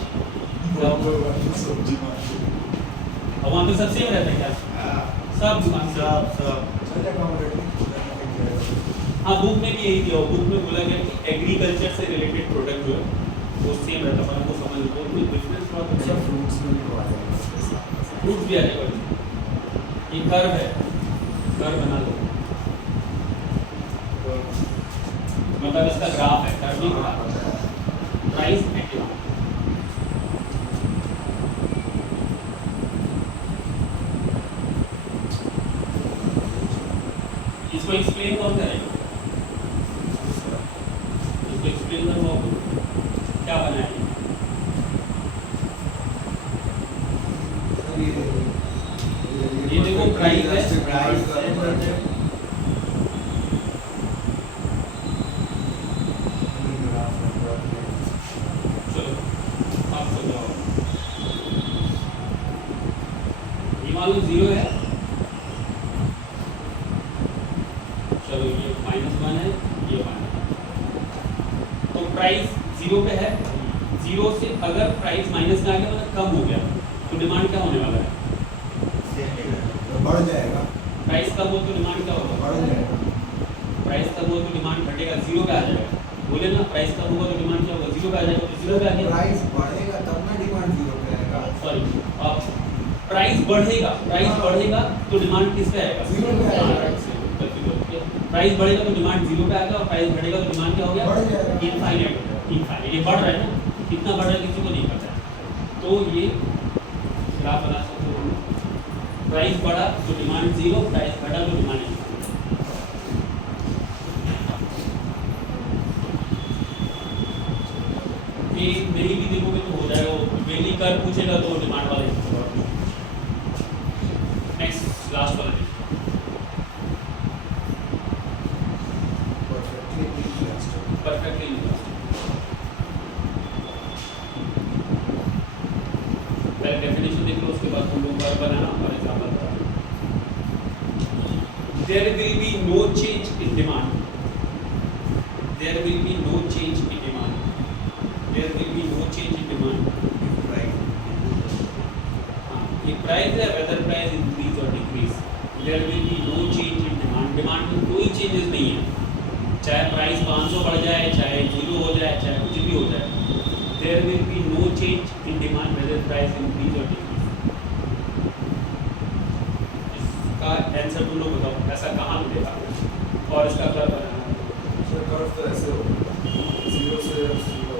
और वहाँ पे सब सेम रहता है क्या, सब दुकान हाँ। बुक में भी यही दिया, बुक में बोला गया कि एग्रीकल्चर से रिलेटेड प्रोडक्ट जो है वो सेम रहता है, पर हमको समझ लो कोई डिफरेंस थोड़ा तो है। फ्रूट्स भी आ जाएगा, ये कर्व है, कर्व बना लो, मतलब इसका ग्राफ है, कर्व नहीं ग्राफ, प्राइस एंड डिमांड। इसको एक्सप्लेन कौन करेगा, इसको एक्सप्लेन करो क्या बनाया है। ये देखो प्राइस है, चलो आप समझाओ। ये मान लो 0 है, चलो ये -1 है, ये 1 है, तो प्राइस 0 पे है। 0 से अगर प्राइस माइनस में आ गया मतलब कम हो गया तो डिमांड क्या होने वाला है, बढ़ जाएगा। प्राइस कम हो तो डिमांड क्या होगा, बढ़ जाएगा। प्राइस कम हो तो डिमांड घटेगा, 0 पे आ जाएगा। बोले ना प्राइस कम होगा तो डिमांड क्या होगा, 0 पे आ जाएगा, तो 0 पे आ गया। प्राइस बढ़ेगा तब ना डिमांड 0 पे आएगा। सॉरी, अब प्राइस बढ़ेगा, प्राइस बढ़ेगा तो डिमांड किस पे आएगा, 0 पे आएगा। प्राइस बढ़ेगा तो डिमांड 0 पे आएगा, और प्राइस घटेगा तो डिमांड क्या हो गया, बढ़ जाएगा। इनफाइनाइट हो गया। इनफाइनाइट, ये बढ़ रहा है ना, कितना बढ़ रहा है किसी को नहीं पता है। तो ये ग्राफ बना सकते हो, प्राइस बढ़ा तो डिमांड 0, प्राइस घटा तो डिमांड 1। ये नहीं भी देखोगे तो हो जाएगा, वो वेली कर पूछेगा तो डिमांड वाले। नेक्स्ट लास्ट वाला परफेक्टली पहले डेफिनेशन देख लो, उसके बाद हम लोग वर्ब बनाना और एग्जांपल बताना। There will be no change in demand. There will be no change in demand. There will be no change in demand. एक प्राइस है, whether price increase or decrease. There will be no change in demand. Demand में कोई चेंजेस नहीं है, चाहे प्राइस 500 बढ़ जाए, चाहे 0 हो जाए, चाहे कुछ भी हो जाए। There will be no change in demand whether price increase or decrease. इसका आंसर तुम लोग बताओ, ऐसा कहाँ मिलेगा और इसका कर्व बनाना। सर कर्व तो ऐसे हो 0 से 0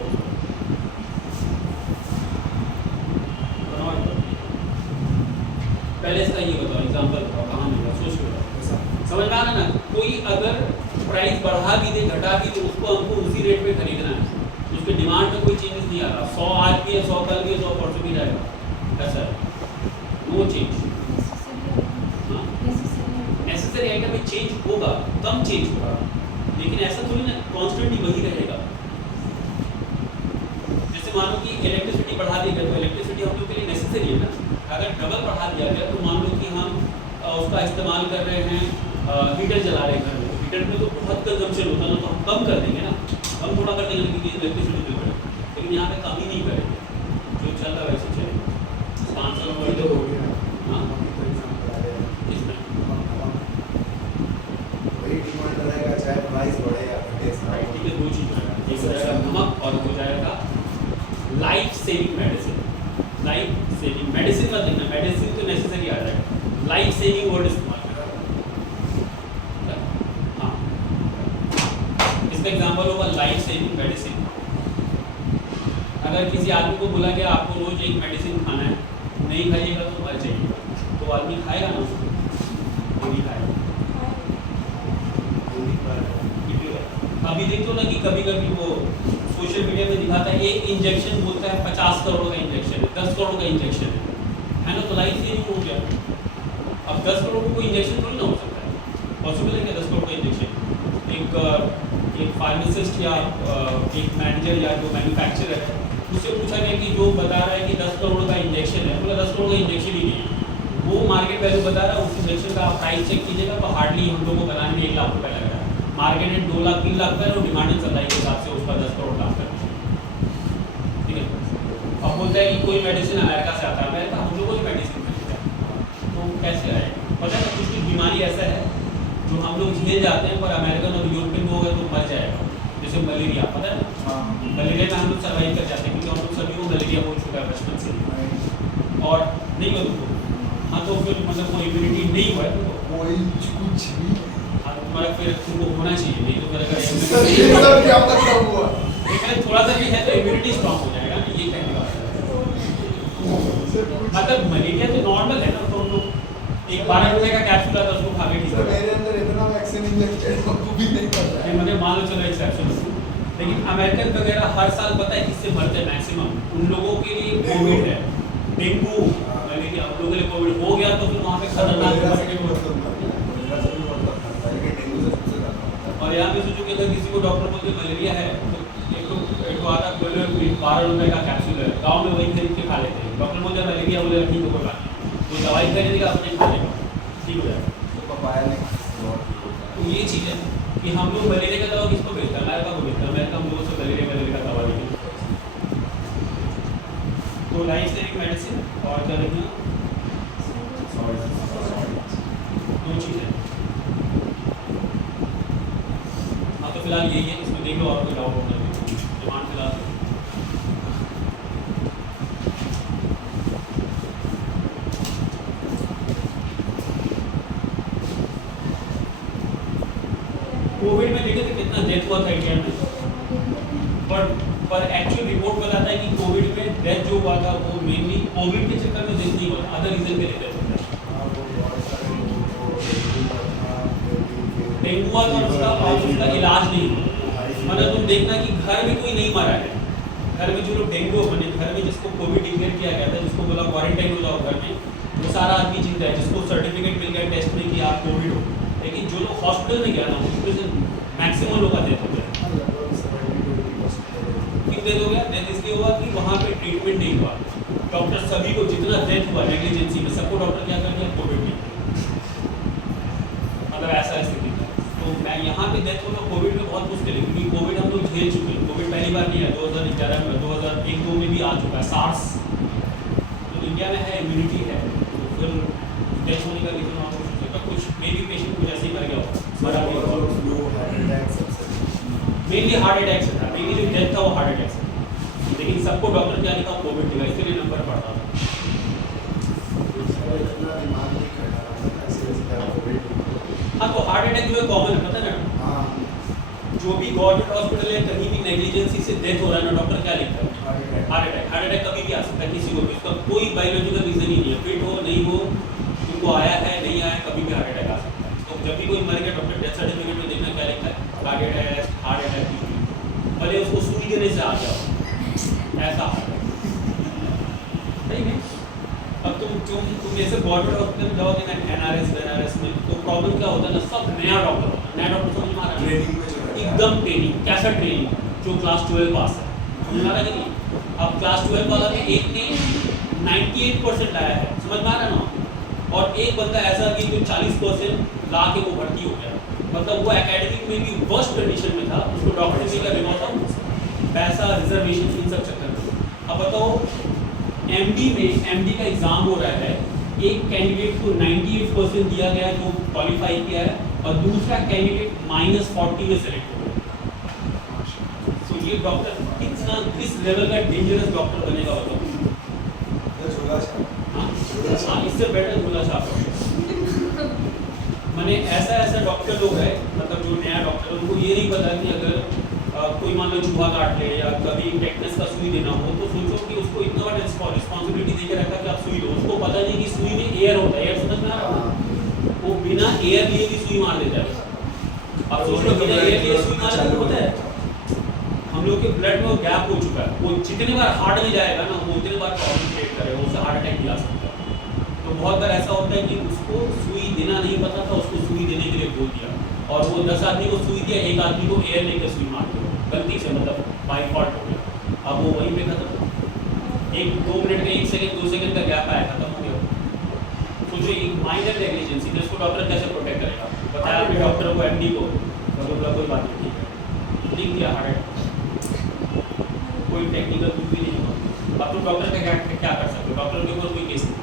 बनाओ। पहले इसका ये बताओ, एग्जांपल बताओ कहाँ मिलेगा। समझ में आ रहा ना? कोई अगर प्राइस बढ़ा भी दे घटा भी दे उसको हमको उसी रेट पे खरीदना है, उसके डिमांड में कोई चेंजेस नहीं आ रहा। 100 आज भी है, 100 कल भी है, 100 परसों भी रहेगा, ऐसा है, नो चेंज। नेसेसरी आइटम में चेंज होगा, कम चेंज होगा, लेकिन ऐसा थोड़ी ना कॉन्स्टेंटली वही रहेगा। जैसे मानो कि इलेक्ट्रिसिटी बढ़ा दी गई तो इलेक्ट्रिसिटी हम लोग के लिए नेसेसरी है ना। अगर डबल बढ़ा दिया गया तो मान लो कि हम उसका इस्तेमाल कर रहे हैं, हीटर जला रहे हैं घर में, हीटर में तो बहुत कंजम्पशन होता है ना, तो हम कम कर देंगे ना, कम थोड़ा कर देंगे कि इलेक्ट्रिसिटी बिल बढ़े, लेकिन यहाँ पे कम ही नहीं करेंगे, जो चल रहा है वैसे चलेगा। 500 बढ़ दो, हाँ इसमें वही डिमांड रहेगा, चाहे प्राइस बढ़े या घटे। ठीक है, दो चीज़ रहेगा, एक हो जाएगा नमक और हो जाएगा life saving medicine. Life saving medicine मत देखना, मेडिसिन तो नेसेसरी आ जाएगा, लाइफ सेविंग वर्ड इस्तेमाल करेगा। हाँ, इसका एग्जांपल होगा लाइफ सेविंग मेडिसिन। अगर किसी आदमी को बोला गया आपको रोज एक मेडिसिन खाना है, नहीं खाइएगा तो मर जाइएगा, तो आदमी खाएगा ना उसको? नहीं खाएगा। अभी देखो ना कि कभी कभी वो सोशल मीडिया में दिखाता है एक इंजेक्शन बोलता है 50 करोड़ का इंजेक्शन है, 10 करोड़ का इंजेक्शन है ना, तो लाइफ सेविंग हो गया। अब 10 करोड़ को कोई इंजेक्शन थोड़ी ना हो सकता है, पॉसिबल है क्या 10 करोड़ का इंजेक्शन? एक फार्मासिस्ट या एक मैनेजर या जो मैन्युफैक्चरर है उससे पूछा गया कि जो बता रहा है कि 10 करोड़ का इंजेक्शन है, बोला 10 करोड़ का इंजेक्शन ही नहीं है, वो मार्केट वैल्यू बता रहा है, उस इंजेक्शन का आप प्राइस चेक कीजिएगा तो हार्डली हम लोग को बनाने में 1 लाख रुपये लग रहा है, मार्केट में 2 लाख 3 लाख का है और डिमांड एंड सप्लाई के हिसाब से उसका 10 करोड़ लाख है। ठीक है, अब बोलता है कि कोई मेडिसिन अमेरिका से आता है, अमेरिका हम लोगों को मेडिसिन खरीदता है, तो कैसे आएगा? पता है कुछ कुछ बीमारी ऐसा है जो हम लोग झेल जाते हैं पर अमेरिकन और यूरोपियन लोग हैं तो मर जाएगा, जैसे मलेरिया, पता है ना? मलेरिया में हम लोग सर्वाइव कर जाते हैं क्योंकि हम लोग सभी को मलेरिया हो चुका है बचपन से, और नहीं हो तुमको, हाँ तो फिर मतलब कोई इम्यूनिटी नहीं हुआ है तो कोई कुछ भी हाँ तुम्हारा फिर तुमको होना चाहिए, नहीं तो फिर अगर क्या तक हुआ थोड़ा सा भी है तो इम्यूनिटी स्ट्रॉन्ग हो जाएगा ना, ये कहने का मतलब मलेरिया तो नॉर्मल है ना, तो हम लोग एक 12 रुपए का कैप्सूल आता है उसको खा के ठीक है, मेरे अंदर इतना वैक्सीन इंजेक्टेड हमको भी नहीं पता है। मुझे मान लो चलो एक्सेप्शन, लेकिन अमेरिकन वगैरह हर साल पता है किससे मरते हैं मैक्सिमम, उन लोगों के लिए कोविड है, डेंगू मलेरिया, उन लोगों के लिए कोविड हो गया तो फिर वहाँ पे खतरनाक और यहाँ पे सोचो कि अगर किसी को डॉक्टर बोलते मलेरिया है तो एक आता 12 रुपए का कैप्सूल है, गाँव में वही खरीद के खा लेते हैं, डॉक्टर बोलते हैं मलेरिया, बोले ठीक है कोई बात नहीं, तो दवाई खरीदेगा अपने खा लेगा, ठीक हो जाएगा। तो ये चीज़ है कि हम लोग मलेरिया का दवा किसको भेजते हैं? अमेरिका को भेजते हैं, अमेरिका हम लोगों से मलेरिया का दवा लेंगे। तो लाइफ सेविंग मेडिसिन और क्या देखना, दो चीज़ें। हाँ तो फिलहाल यही है, इसमें देख लो और कोई डाउट होगा डिमांड फिलहाल कोविड में देखे थे कितना डेथ हुआ था इंडिया में, पर एक्चुअल रिपोर्ट बताता है कि कोविड में डेथ जो हुआ था वो मेनली कोविड के चक्कर में डेथ नहीं हुआ, अदर रीजन के लिए डेथ होता है। डेंगू हुआ था उसका इलाज नहीं हुआ, मतलब तुम देखना कि घर में कोई नहीं मरा है, घर में जो लोग डेंगू बने, घर में जिसको कोविड डिक्लेयर किया गया था, जिसको बोला क्वारंटाइन हो जाओ घर में, वो सारा आदमी जिंदा है, जिसको सर्टिफिकेट मिल गया टेस्ट में कि आप कोविड हो, लेकिन जो लोग हॉस्पिटल में गया ना उसमें मैक्सिमम लोग का डेथ हो गया। क्यों डेथ हो गया? डेथ इसलिए हुआ कि वहाँ पे ट्रीटमेंट नहीं हुआ, डॉक्टर सभी को जितना डेथ हुआ नेग्लिजेंसी में सबको डॉक्टर क्या कर दिया, कोविड में, मतलब ऐसा स्थिति था। तो मैं यहाँ पे डेथ होना कोविड में बहुत मुश्किल है क्योंकि कोविड हम लोग झेल चुके हैं, कोविड पहली बार नहीं है, 2011 में 2001-2 में भी आ चुका है सार्स, तो इंडिया में है, इम्यूनिटी है, तो फिर डेथ होने का रीजन वहाँ पर कुछ मे भी पेशेंट कुछ ऐसे ही मर गया हो, मेनली हार्ट अटैक से था, मेनली जो डेथ था वो हार्ट अटैक से, लेकिन सबको डॉक्टर क्या लिखा, कोविड लिखा, इसलिए नंबर पड़ता था। हाँ तो हार्ट अटैक जो है कॉमन है, पता है ना, जो भी गवर्नमेंट हॉस्पिटल है कहीं भी नेग्लिजेंसी से डेथ हो रहा है ना, डॉक्टर क्या लिखता है, हार्ट अटैक कभी भी आ सकता है किसी को भी, उसका कोई बायोलॉजिकल रीजन ही नहीं है, फिट हो नहीं हो, उनको आया है नहीं आया, कभी भी हार्ट अटैक आ सकता है, तो जब भी कोई मर गया डॉक्टर डेथ सर्टिफिकेट में देखना क्या लिखता है, कार्डियक अरेस्ट, हार्ट अटैक, भले उसको सुई देने से आ जाओ, ऐसा हार्ट नहीं नहीं। अब तुम जैसे गवर्नमेंट हॉस्पिटल में जाओगे ना, NRS में, तो प्रॉब्लम क्या होता है ना, सब नया डॉक्टर होता है, नया डॉक्टर समझ में आ रहा है, ट्रेनिंग में जो रहता है। एकदम ट्रेनिंग, कैसा ट्रेनिंग, जो क्लास 12 पास है, समझ में आ रहा है कि नहीं। अब क्लास 12 वाला में एक ने 98% लाया है, समझ में आ रहा है ना, और एक बंदा ऐसा कि जो 40% ला के वो भर्ती हो गया, मतलब वो एकेडमिक में भी वर्स्ट कंडीशन में था, उसको डॉक्टर ने क्या बिकॉज ऑफ पैसा, रिजर्वेशन, इन सब चक्कर में। अब बताओ MD का एग्जाम हो रहा है, एक कैंडिडेट को 98% दिया गया जो क्वालिफाई किया है, और दूसरा कैंडिडेट -40 में सेलेक्ट हो गया। तो ये डॉक्टर कितना किस लेवल का डेंजरस डॉक्टर बनेगा बताओ। हाँ, इससे बेटर झोला छाप। मैंने ऐसा डॉक्टर लोग है, मतलब जो नया डॉक्टर है, उनको ये नहीं पता कि अगर कोई मान लो चूहा काट ले या कभी टेटनस का सुई देना हो, तो सोचो कि उसको इतना बड़ा रिस्पॉन्सिबिलिटी देके रखा कि आप सुई दो, उसको पता नहीं कि सुई में एयर होता है, एयर समझ में आ रहा है, वो बिना एयर लिए भी सुई मार देता है। आप सोच लो बिना एयर लिए सुई मारने को होता है, हम लोग के ब्लड में वो गैप हो चुका है, वो जितने बार हार्ट में जाएगा ना, वो उतने बार प्रॉब्लम क्रिएट करेगा, उससे हार्ट अटैक भी आ सकता है। तो बहुत बार ऐसा होता है कि उसको सुई देना नहीं पता था, उसको सुई देने के लिए बोल दिया, और वो 10 आदमी को सुई दिया, एक आदमी को एयर लेकर सुई मार दिया, गलती से, मतलब बाय फॉल्ट हो गया। अब वो वहीं पे खत्म, 1-2 मिनट का 1 सेकंड 2 सेकंड का गैप आया, खत्म हो गया। तो जो एक माइनर नेग्लिजेंसी है, उसको डॉक्टर कैसे प्रोटेक्ट करेगा? बताया आपने डॉक्टर को, MD को, तो बोला कोई बात नहीं, ठीक है, लिख दिया हार्ट अटैक, कोई टेक्निकल कुछ भी नहीं होगा। अब तो डॉक्टर का क्या कर सकते हो? डॉक्टर के ऊपर कोई केस नहीं,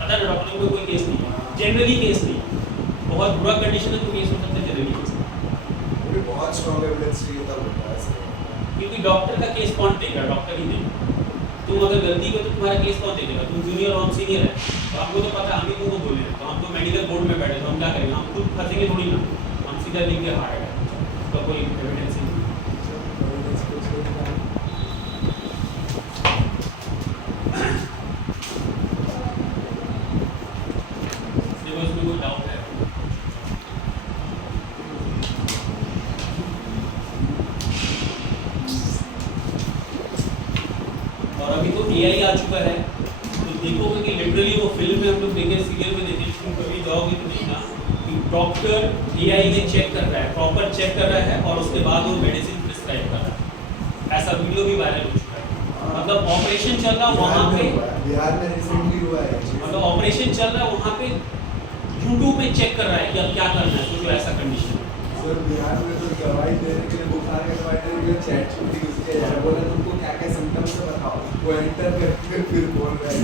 पता है, डॉक्टर के ऊपर कोई केस नहीं, जनरली केस नहीं, बहुत बुरा कंडीशन है तो केस हो सकता है, जनरली केस नहीं। बहुत स्ट्रॉन्ग एविडेंस चाहिए तब होता है ऐसे। क्योंकि डॉक्टर का केस कौन देगा? डॉक्टर ही देगा। तुम अगर गलती करो तो तुम्हारा केस कौन देगा? तुम जूनियर और हम सीनियर है, तो आपको तो पता है, हम ही तुमको बोल रहे हैं, तो हम तो मेडिकल बोर्ड में बैठे, तो हम क्या करेंगे? हम खुद फंसेंगे थोड़ी ना, हम सीधा लेंगे हार्ट अटैक, तो कोई एविडेंस ही नहीं। देखो इसमें कोई डाउट है? और अभी तो AI आ चुका है, तो देखोगे कि लिटरली वो फिल्म में हम लोग देखे, सीरियल में देखे, तुम कभी जाओगे तो देखना कि डॉक्टर AI में चेक कर रहा है, प्रॉपर चेक कर रहा है, और उसके बाद वो मेडिसिन प्रिस्क्राइब कर रहा है। ऐसा वीडियो भी वायरल हो चुका है, मतलब ऑपरेशन चल रहा वहाँ पे, बिहार में रिसेंटली हुआ है, मतलब ऑपरेशन चल रहा है वहाँ पे, YouTube पे चेक कर रहा है कि अब क्या करना है, तो जो ऐसा कंडीशन है। सर बिहार में तो दवाई देने के लिए, बुखार का दवाई देने के लिए चैट यूज किया जा रहा है, बोला तुमको क्या क्या सिम्टम्स है बताओ, वो एंटर करके फिर बोल रहा है।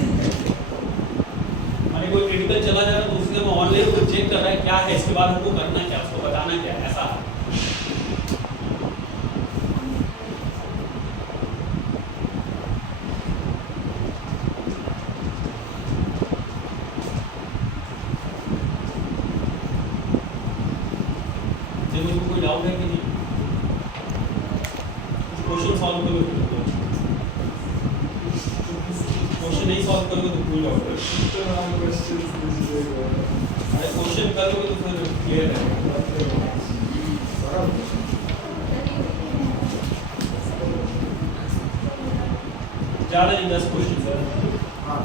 माने कोई क्रिटिकल चला जा रहा है तो उसके में ऑनलाइन वो चेक कर रहा है क्या है, इसके बाद हमको करना क्या, उसको बताना क्या है, ऐसा है। देखो इसमें कोई डाउट है कि नहीं? क्वेश्चन सॉल्व करो, क्वेश्चन नहीं सॉल्व करोगे तो कोई डाउट है। अरे क्वेश्चन करोगे तो फिर क्लियर है। ज़्यादा नहीं 10 क्वेश्चन सर।